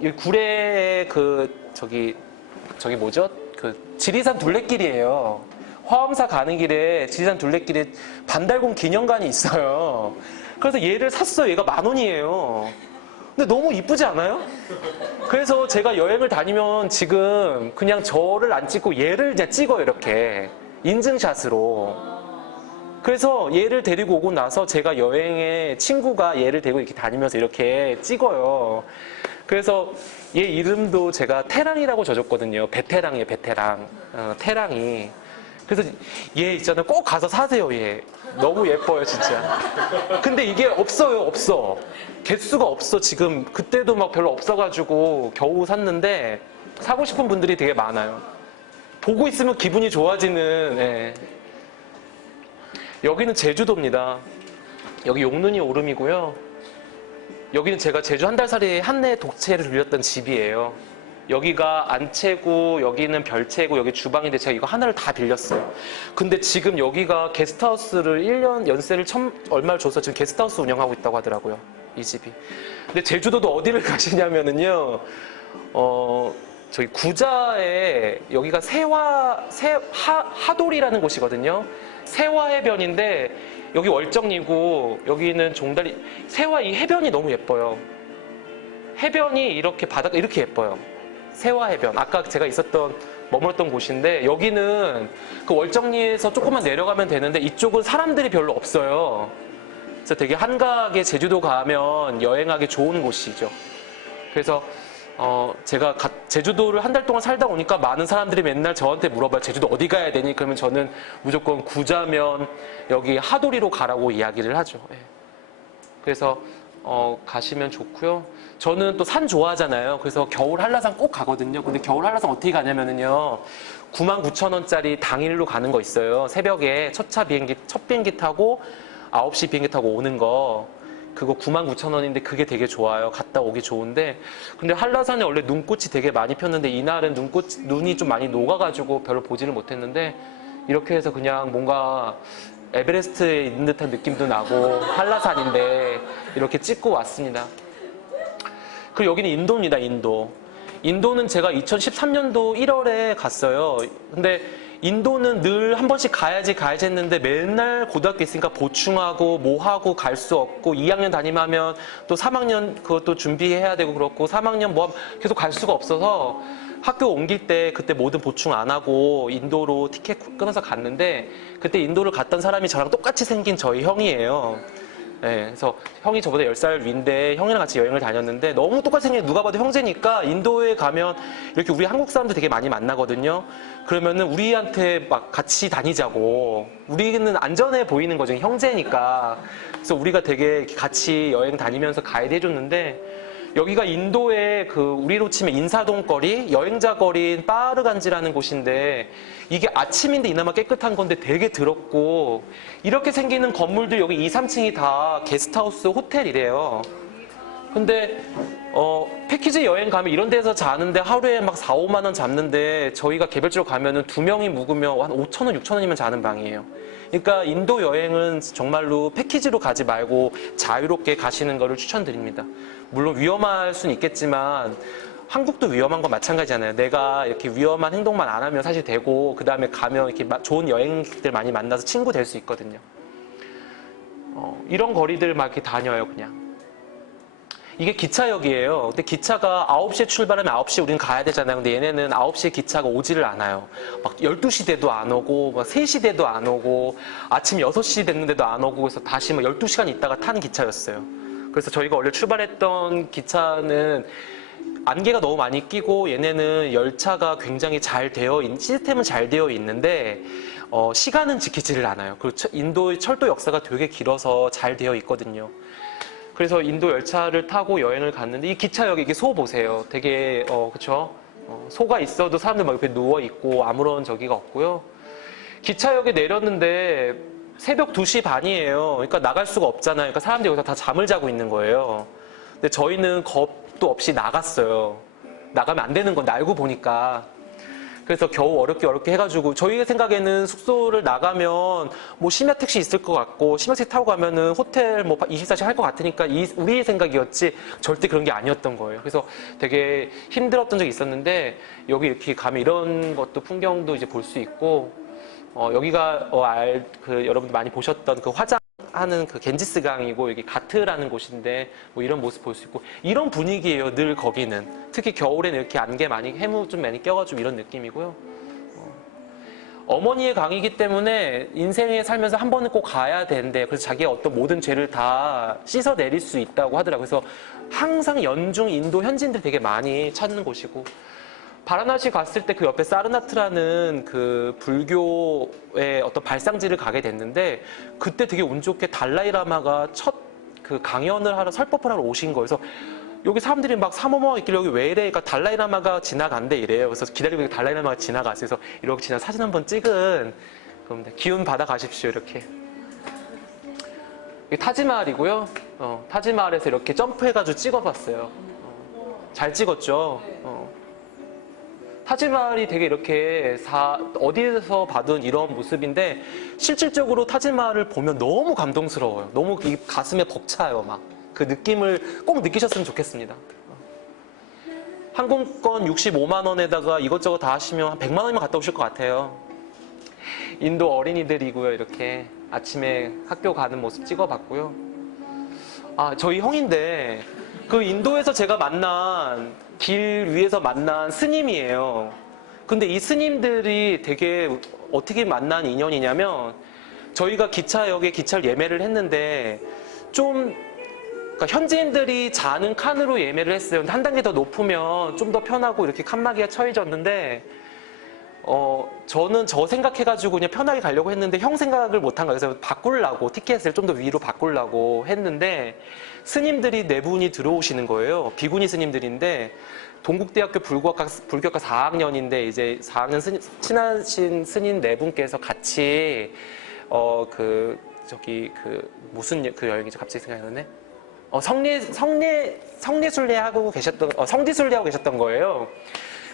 이 구례에 저기 뭐죠? 그 지리산 둘레길이에요. 화엄사 가는 길에 지리산 둘레길에 반달곰 기념관이 있어요. 그래서 얘를 샀어요. 얘가 10,000원이에요. 근데 너무 이쁘지 않아요? 그래서 제가 여행을 다니면 지금 그냥 저를 안 찍고 얘를 그냥 찍어요. 이렇게 인증샷으로. 그래서 얘를 데리고 오고 나서 제가 여행에 친구가 얘를 데리고 이렇게 다니면서 이렇게 찍어요. 그래서 얘 이름도 제가 태랑이라고 져줬거든요. 베테랑이에요, 베테랑. 태랑이. 그래서 얘 있잖아요. 꼭 가서 사세요, 얘. 너무 예뻐요, 진짜. 근데 이게 없어요, 없어. 개수가 없어, 지금. 그때도 막 별로 없어가지고 겨우 샀는데 사고 싶은 분들이 되게 많아요. 보고 있으면 기분이 좋아지는, 예. 여기는 제주도입니다. 여기 용눈이 오름이고요. 여기는 제가 제주 한 달 살이 한내 독채를 들렸던 집이에요. 여기가 안채고 여기는 별채고 여기 주방인데 제가 이거 하나를 다 빌렸어요. 근데 지금 여기가 게스트하우스를 1년 연세를 얼마를 줘서 지금 게스트하우스 운영하고 있다고 하더라고요. 이 집이. 근데 제주도도 어디를 가시냐면은요. 저기 구자에 여기가 하돌이라는 곳이거든요. 세화해변인데 여기 월정리고 여기는 종다리. 세화 이 해변이 너무 예뻐요. 해변이 이렇게 바닷가 이렇게 예뻐요. 세화해변. 아까 제가 머물렀던 곳인데 여기는 그 월정리에서 조금만 내려가면 되는데 이쪽은 사람들이 별로 없어요. 그래서 되게 한가하게 제주도 가면 여행하기 좋은 곳이죠. 그래서 제가 제주도를 한 달 동안 살다 오니까 많은 사람들이 맨날 저한테 물어봐요. 제주도 어디 가야 되니? 그러면 저는 무조건 구자면 여기 하도리로 가라고 이야기를 하죠. 예. 그래서 가시면 좋고요. 저는 또 산 좋아하잖아요. 그래서 겨울 한라산 꼭 가거든요. 근데 겨울 한라산 어떻게 가냐면은요. 99,000원짜리 당일로 가는 거 있어요. 새벽에 첫 비행기 타고 9시 비행기 타고 오는 거. 그거 99,000원인데 그게 되게 좋아요. 갔다 오기 좋은데. 근데 한라산에 원래 눈꽃이 되게 많이 폈는데 이날은 눈이 좀 많이 녹아가지고 별로 보지를 못했는데 이렇게 해서 그냥 뭔가 에베레스트에 있는 듯한 느낌도 나고 한라산인데 이렇게 찍고 왔습니다. 그리고 여기는 인도입니다. 인도는 제가 2013년도 1월에 갔어요. 근데 인도는 늘 한 번씩 가야지 했는데 맨날 고등학교 있으니까 보충하고 뭐하고 갈 수 없고 2학년 담임하면 또 3학년 그것도 준비해야 되고 그렇고 3학년 계속 갈 수가 없어서 학교 옮길 때 그때 모든 보충 안 하고 인도로 티켓 끊어서 갔는데 그때 인도를 갔던 사람이 저랑 똑같이 생긴 저희 형이에요. 네, 그래서 형이 저보다 10살 위인데 형이랑 같이 여행을 다녔는데 너무 똑같이 생긴 누가 봐도 형제니까 인도에 가면 이렇게 우리 한국 사람들 되게 많이 만나거든요. 그러면은 우리한테 막 같이 다니자고. 우리는 안전해 보이는 거죠. 형제니까. 그래서 우리가 되게 같이 여행 다니면서 가이드 해줬는데 여기가 인도의 우리로 치면 인사동 거리, 여행자 거리인 빠르간지라는 곳인데 이게 아침인데 이나마 깨끗한 건데 되게 더럽고 이렇게 생기는 건물들 여기 2, 3층이 다 게스트하우스 호텔이래요. 근데 패키지 여행 가면 이런 데서 자는데 하루에 막 4, 5만 원 잡는데 저희가 개별적으로 가면은 2명이 묵으면 한 5,000원, 6,000원이면 자는 방이에요. 그러니까 인도 여행은 정말로 패키지로 가지 말고 자유롭게 가시는 거를 추천드립니다. 물론 위험할 수는 있겠지만 한국도 위험한 건 마찬가지잖아요. 내가 이렇게 위험한 행동만 안 하면 사실 되고 그 다음에 가면 이렇게 좋은 여행객들 많이 만나서 친구 될 수 있거든요. 이런 거리들 막 이렇게 다녀요, 그냥. 이게 기차역이에요. 근데 기차가 9시에 출발하면 9시에 우리는 가야 되잖아요. 근데 얘네는 9시에 기차가 오지를 않아요. 막 12시 돼도 안 오고, 막 3시 돼도 안 오고, 아침 6시 됐는데도 안 오고, 그래서 다시 막 12시간 있다가 타는 기차였어요. 그래서 저희가 원래 출발했던 기차는 안개가 너무 많이 끼고 얘네는 열차가 굉장히 잘 되어 시스템은 잘 되어 있는데 시간은 지키지를 않아요. 그리고 인도의 철도 역사가 되게 길어서 잘 되어 있거든요. 그래서 인도 열차를 타고 여행을 갔는데 이 기차역에 이게 소 보세요. 되게 그쵸? 소가 있어도 사람들 막 옆에 누워 있고 아무런 저기가 없고요. 기차역에 내렸는데 새벽 2시 반이에요. 그러니까 나갈 수가 없잖아요. 그러니까 사람들이 여기서 다 잠을 자고 있는 거예요. 근데 저희는 겁도 없이 나갔어요. 나가면 안 되는 건데 알고 보니까. 그래서 겨우 어렵게 해가지고 저희 생각에는 숙소를 나가면 뭐 심야 택시 있을 것 같고 심야 택시 타고 가면은 호텔 뭐 24시간 할 것 같으니까 우리의 생각이었지 절대 그런 게 아니었던 거예요. 그래서 되게 힘들었던 적이 있었는데 여기 이렇게 가면 이런 것도 풍경도 이제 볼 수 있고 여기가 여러분들 많이 보셨던 그 화장하는 그 겐지스강이고 여기 가트라는 곳인데 뭐 이런 모습 볼 수 있고 이런 분위기예요. 늘 거기는 특히 겨울에는 이렇게 안개 많이 해무 좀 많이 껴가지고 이런 느낌이고요. 어머니의 강이기 때문에 인생에 살면서 한 번은 꼭 가야 되는데 그래서 자기의 어떤 모든 죄를 다 씻어내릴 수 있다고 하더라고요. 그래서 항상 연중 인도 현지인들이 되게 많이 찾는 곳이고 바라나시 갔을 때 그 옆에 사르나트라는 그 불교의 어떤 발상지를 가게 됐는데 그때 되게 운 좋게 달라이라마가 첫 그 강연을 하러 설법을 하러 오신 거예요. 그래서 여기 사람들이 막 삼어머 있길래 여기 왜 이래? 그러니까 달라이라마가 지나간대 이래요. 그래서 기다리고 달라이라마가 지나갔어요. 그래서 이렇게 지나 사진 한번 찍은 그런데 기운 받아 가십시오 이렇게. 이게 타지마할이고요. 타지마할에서 이렇게 점프해가지고 찍어봤어요. 잘 찍었죠. 타지마할이 되게 이렇게 어디에서 봐든 이런 모습인데 실질적으로 타지마할을 보면 너무 감동스러워요. 너무 이 가슴에 벅차요. 막 그 느낌을 꼭 느끼셨으면 좋겠습니다. 항공권 65만 원에다가 이것저것 다 하시면 한 100만 원이면 갔다 오실 것 같아요. 인도 어린이들이고요. 이렇게 아침에 학교 가는 모습 찍어봤고요. 저희 형인데 그 인도에서 제가 만난 길 위에서 만난 스님이에요. 근데 이 스님들이 되게 어떻게 만난 인연이냐면 저희가 기차역에 기차를 예매를 했는데 그러니까 현지인들이 자는 칸으로 예매를 했어요. 근데 한 단계 더 높으면 좀 더 편하고 이렇게 칸막이가 처해졌는데 저는 저 생각해가지고 그냥 편하게 가려고 했는데 형 생각을 못한 거예요. 그래서 바꾸려고 티켓을 좀 더 위로 바꾸려고 했는데 스님들이 4분이 들어오시는 거예요. 비구니 스님들인데 동국대학교 불교학과 4학년인데 이제 4학년 친하신 스님 4분께서 같이 무슨 그 여행이죠? 갑자기 생각이 나네. 성례순례하고 계셨던 성지순례하고 계셨던 거예요.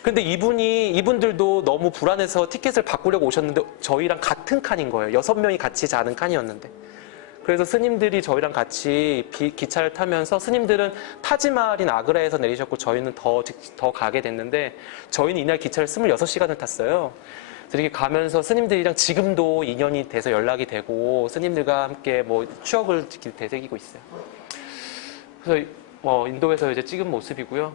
근데 이분들도 너무 불안해서 티켓을 바꾸려고 오셨는데 저희랑 같은 칸인 거예요. 6명이 같이 자는 칸이었는데. 그래서 스님들이 저희랑 같이 기차를 타면서 스님들은 타지마할인 아그라에서 내리셨고 저희는 더 가게 됐는데 저희는 이날 기차를 26시간을 탔어요. 그래서 이렇게 가면서 스님들이랑 지금도 인연이 돼서 연락이 되고 스님들과 함께 뭐 추억을 되새기고 있어요. 그래서 인도에서 이제 찍은 모습이고요.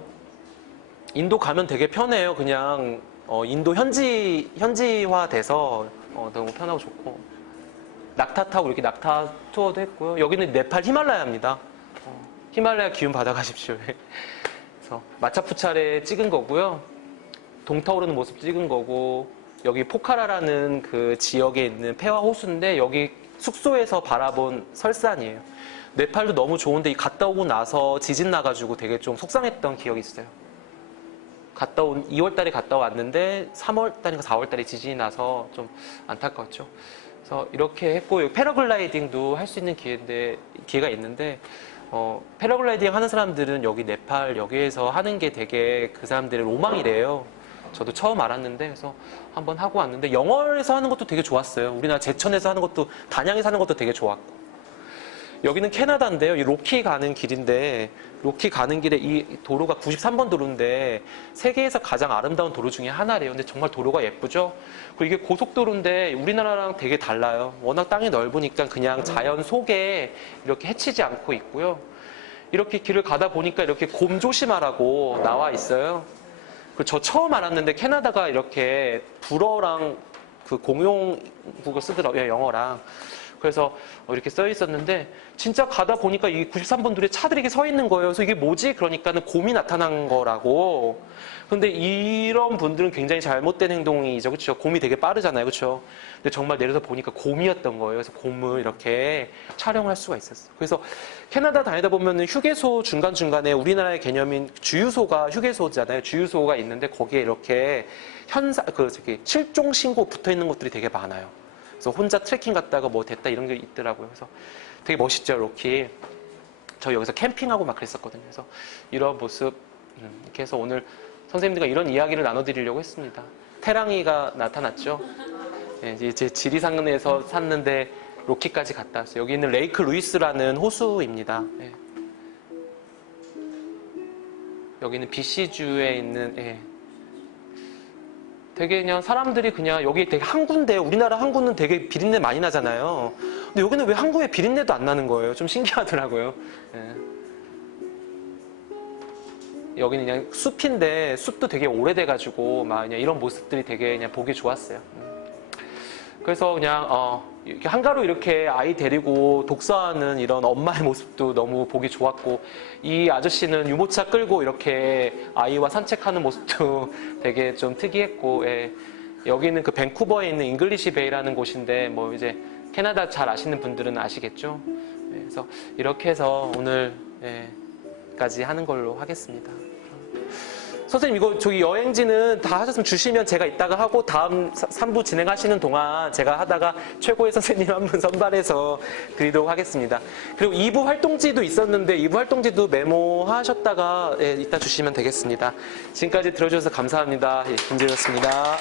인도 가면 되게 편해요. 그냥 인도 현지화 돼서 너무 편하고 좋고 낙타 타고 이렇게 낙타 투어도 했고요. 여기는 네팔 히말라야입니다. 히말라야 기운 받아가십시오. 그래서 마차푸차레 찍은 거고요. 동타오르는 모습 찍은 거고 여기 포카라라는 그 지역에 있는 폐화 호수인데 여기 숙소에서 바라본 설산이에요. 네팔도 너무 좋은데 갔다 오고 나서 지진 나가지고 되게 좀 속상했던 기억이 있어요. 2월 달에 갔다 왔는데 3월 달인가 4월 달에 지진이 나서 좀 안타까웠죠. 그래서 이렇게 했고 여기 패러글라이딩도 할 수 있는 기회가 있는데 패러글라이딩 하는 사람들은 여기 네팔 여기에서 하는 게 되게 그 사람들의 로망이래요. 저도 처음 알았는데 그래서 한번 하고 왔는데 영월에서 하는 것도 되게 좋았어요. 우리나라 제천에서 하는 것도 단양에서 하는 것도 되게 좋았고 여기는 캐나다인데요. 이 로키 가는 길인데 로키 가는 길에 이 도로가 93번 도로인데 세계에서 가장 아름다운 도로 중에 하나래요. 근데 정말 도로가 예쁘죠? 그리고 이게 고속도로인데 우리나라랑 되게 달라요. 워낙 땅이 넓으니까 그냥 자연 속에 이렇게 헤치지 않고 있고요. 이렇게 길을 가다 보니까 이렇게 곰 조심하라고 나와 있어요. 그리고 저 처음 알았는데 캐나다가 이렇게 불어랑 그 공용국어 쓰더라고요. 영어랑. 그래서 이렇게 써 있었는데 진짜 가다 보니까 이 93번들의 차들이 이렇게 서 있는 거예요. 그래서 이게 뭐지? 그러니까는 곰이 나타난 거라고. 근데 이런 분들은 굉장히 잘못된 행동이죠. 그렇죠? 곰이 되게 빠르잖아요. 그렇죠? 근데 정말 내려서 보니까 곰이었던 거예요. 그래서 곰을 이렇게 촬영할 수가 있었어요. 그래서 캐나다 다니다 보면은 휴게소 중간중간에 우리나라의 개념인 주유소가 휴게소잖아요. 주유소가 있는데 거기에 이렇게 실종 신고 붙어 있는 것들이 되게 많아요. 그래서 혼자 트레킹 갔다가 뭐 됐다 이런 게 있더라고요. 그래서 되게 멋있죠, 로키. 저 여기서 캠핑하고 막 그랬었거든요. 그래서 이런 모습 이렇게 해서 오늘 선생님들과 이런 이야기를 나눠드리려고 했습니다. 태랑이가 나타났죠. 예, 이제 지리산에서 샀는데 로키까지 갔다 왔어요. 여기 있는 레이크 루이스라는 호수입니다. 예. 여기는 BC주에 있는 되게 그냥 사람들이 그냥 여기 되게 항구인데 우리나라 항구는 되게 비린내 많이 나잖아요. 근데 여기는 왜 항구에 비린내도 안 나는 거예요? 좀 신기하더라고요. 예. 여기는 그냥 숲인데 숲도 되게 오래돼가지고 막 그냥 이런 모습들이 되게 그냥 보기 좋았어요. 그래서 그냥 이렇게 한가로 이렇게 아이 데리고 독서하는 이런 엄마의 모습도 너무 보기 좋았고 이 아저씨는 유모차 끌고 이렇게 아이와 산책하는 모습도 되게 좀 특이했고 예. 여기는 그 밴쿠버에 있는 잉글리시 베이라는 곳인데 뭐 이제 캐나다 잘 아시는 분들은 아시겠죠. 예. 그래서 이렇게 해서 오늘 까지 하는 걸로 하겠습니다. 선생님 이거 저기 여행지는 다 하셨으면 주시면 제가 이따가 하고 다음 3부 진행하시는 동안 제가 하다가 최고의 선생님 한 분 선발해서 드리도록 하겠습니다. 그리고 2부 활동지도 있었는데 2부 활동지도 메모하셨다가 이따 주시면 되겠습니다. 지금까지 들어주셔서 감사합니다. 김재였습니다.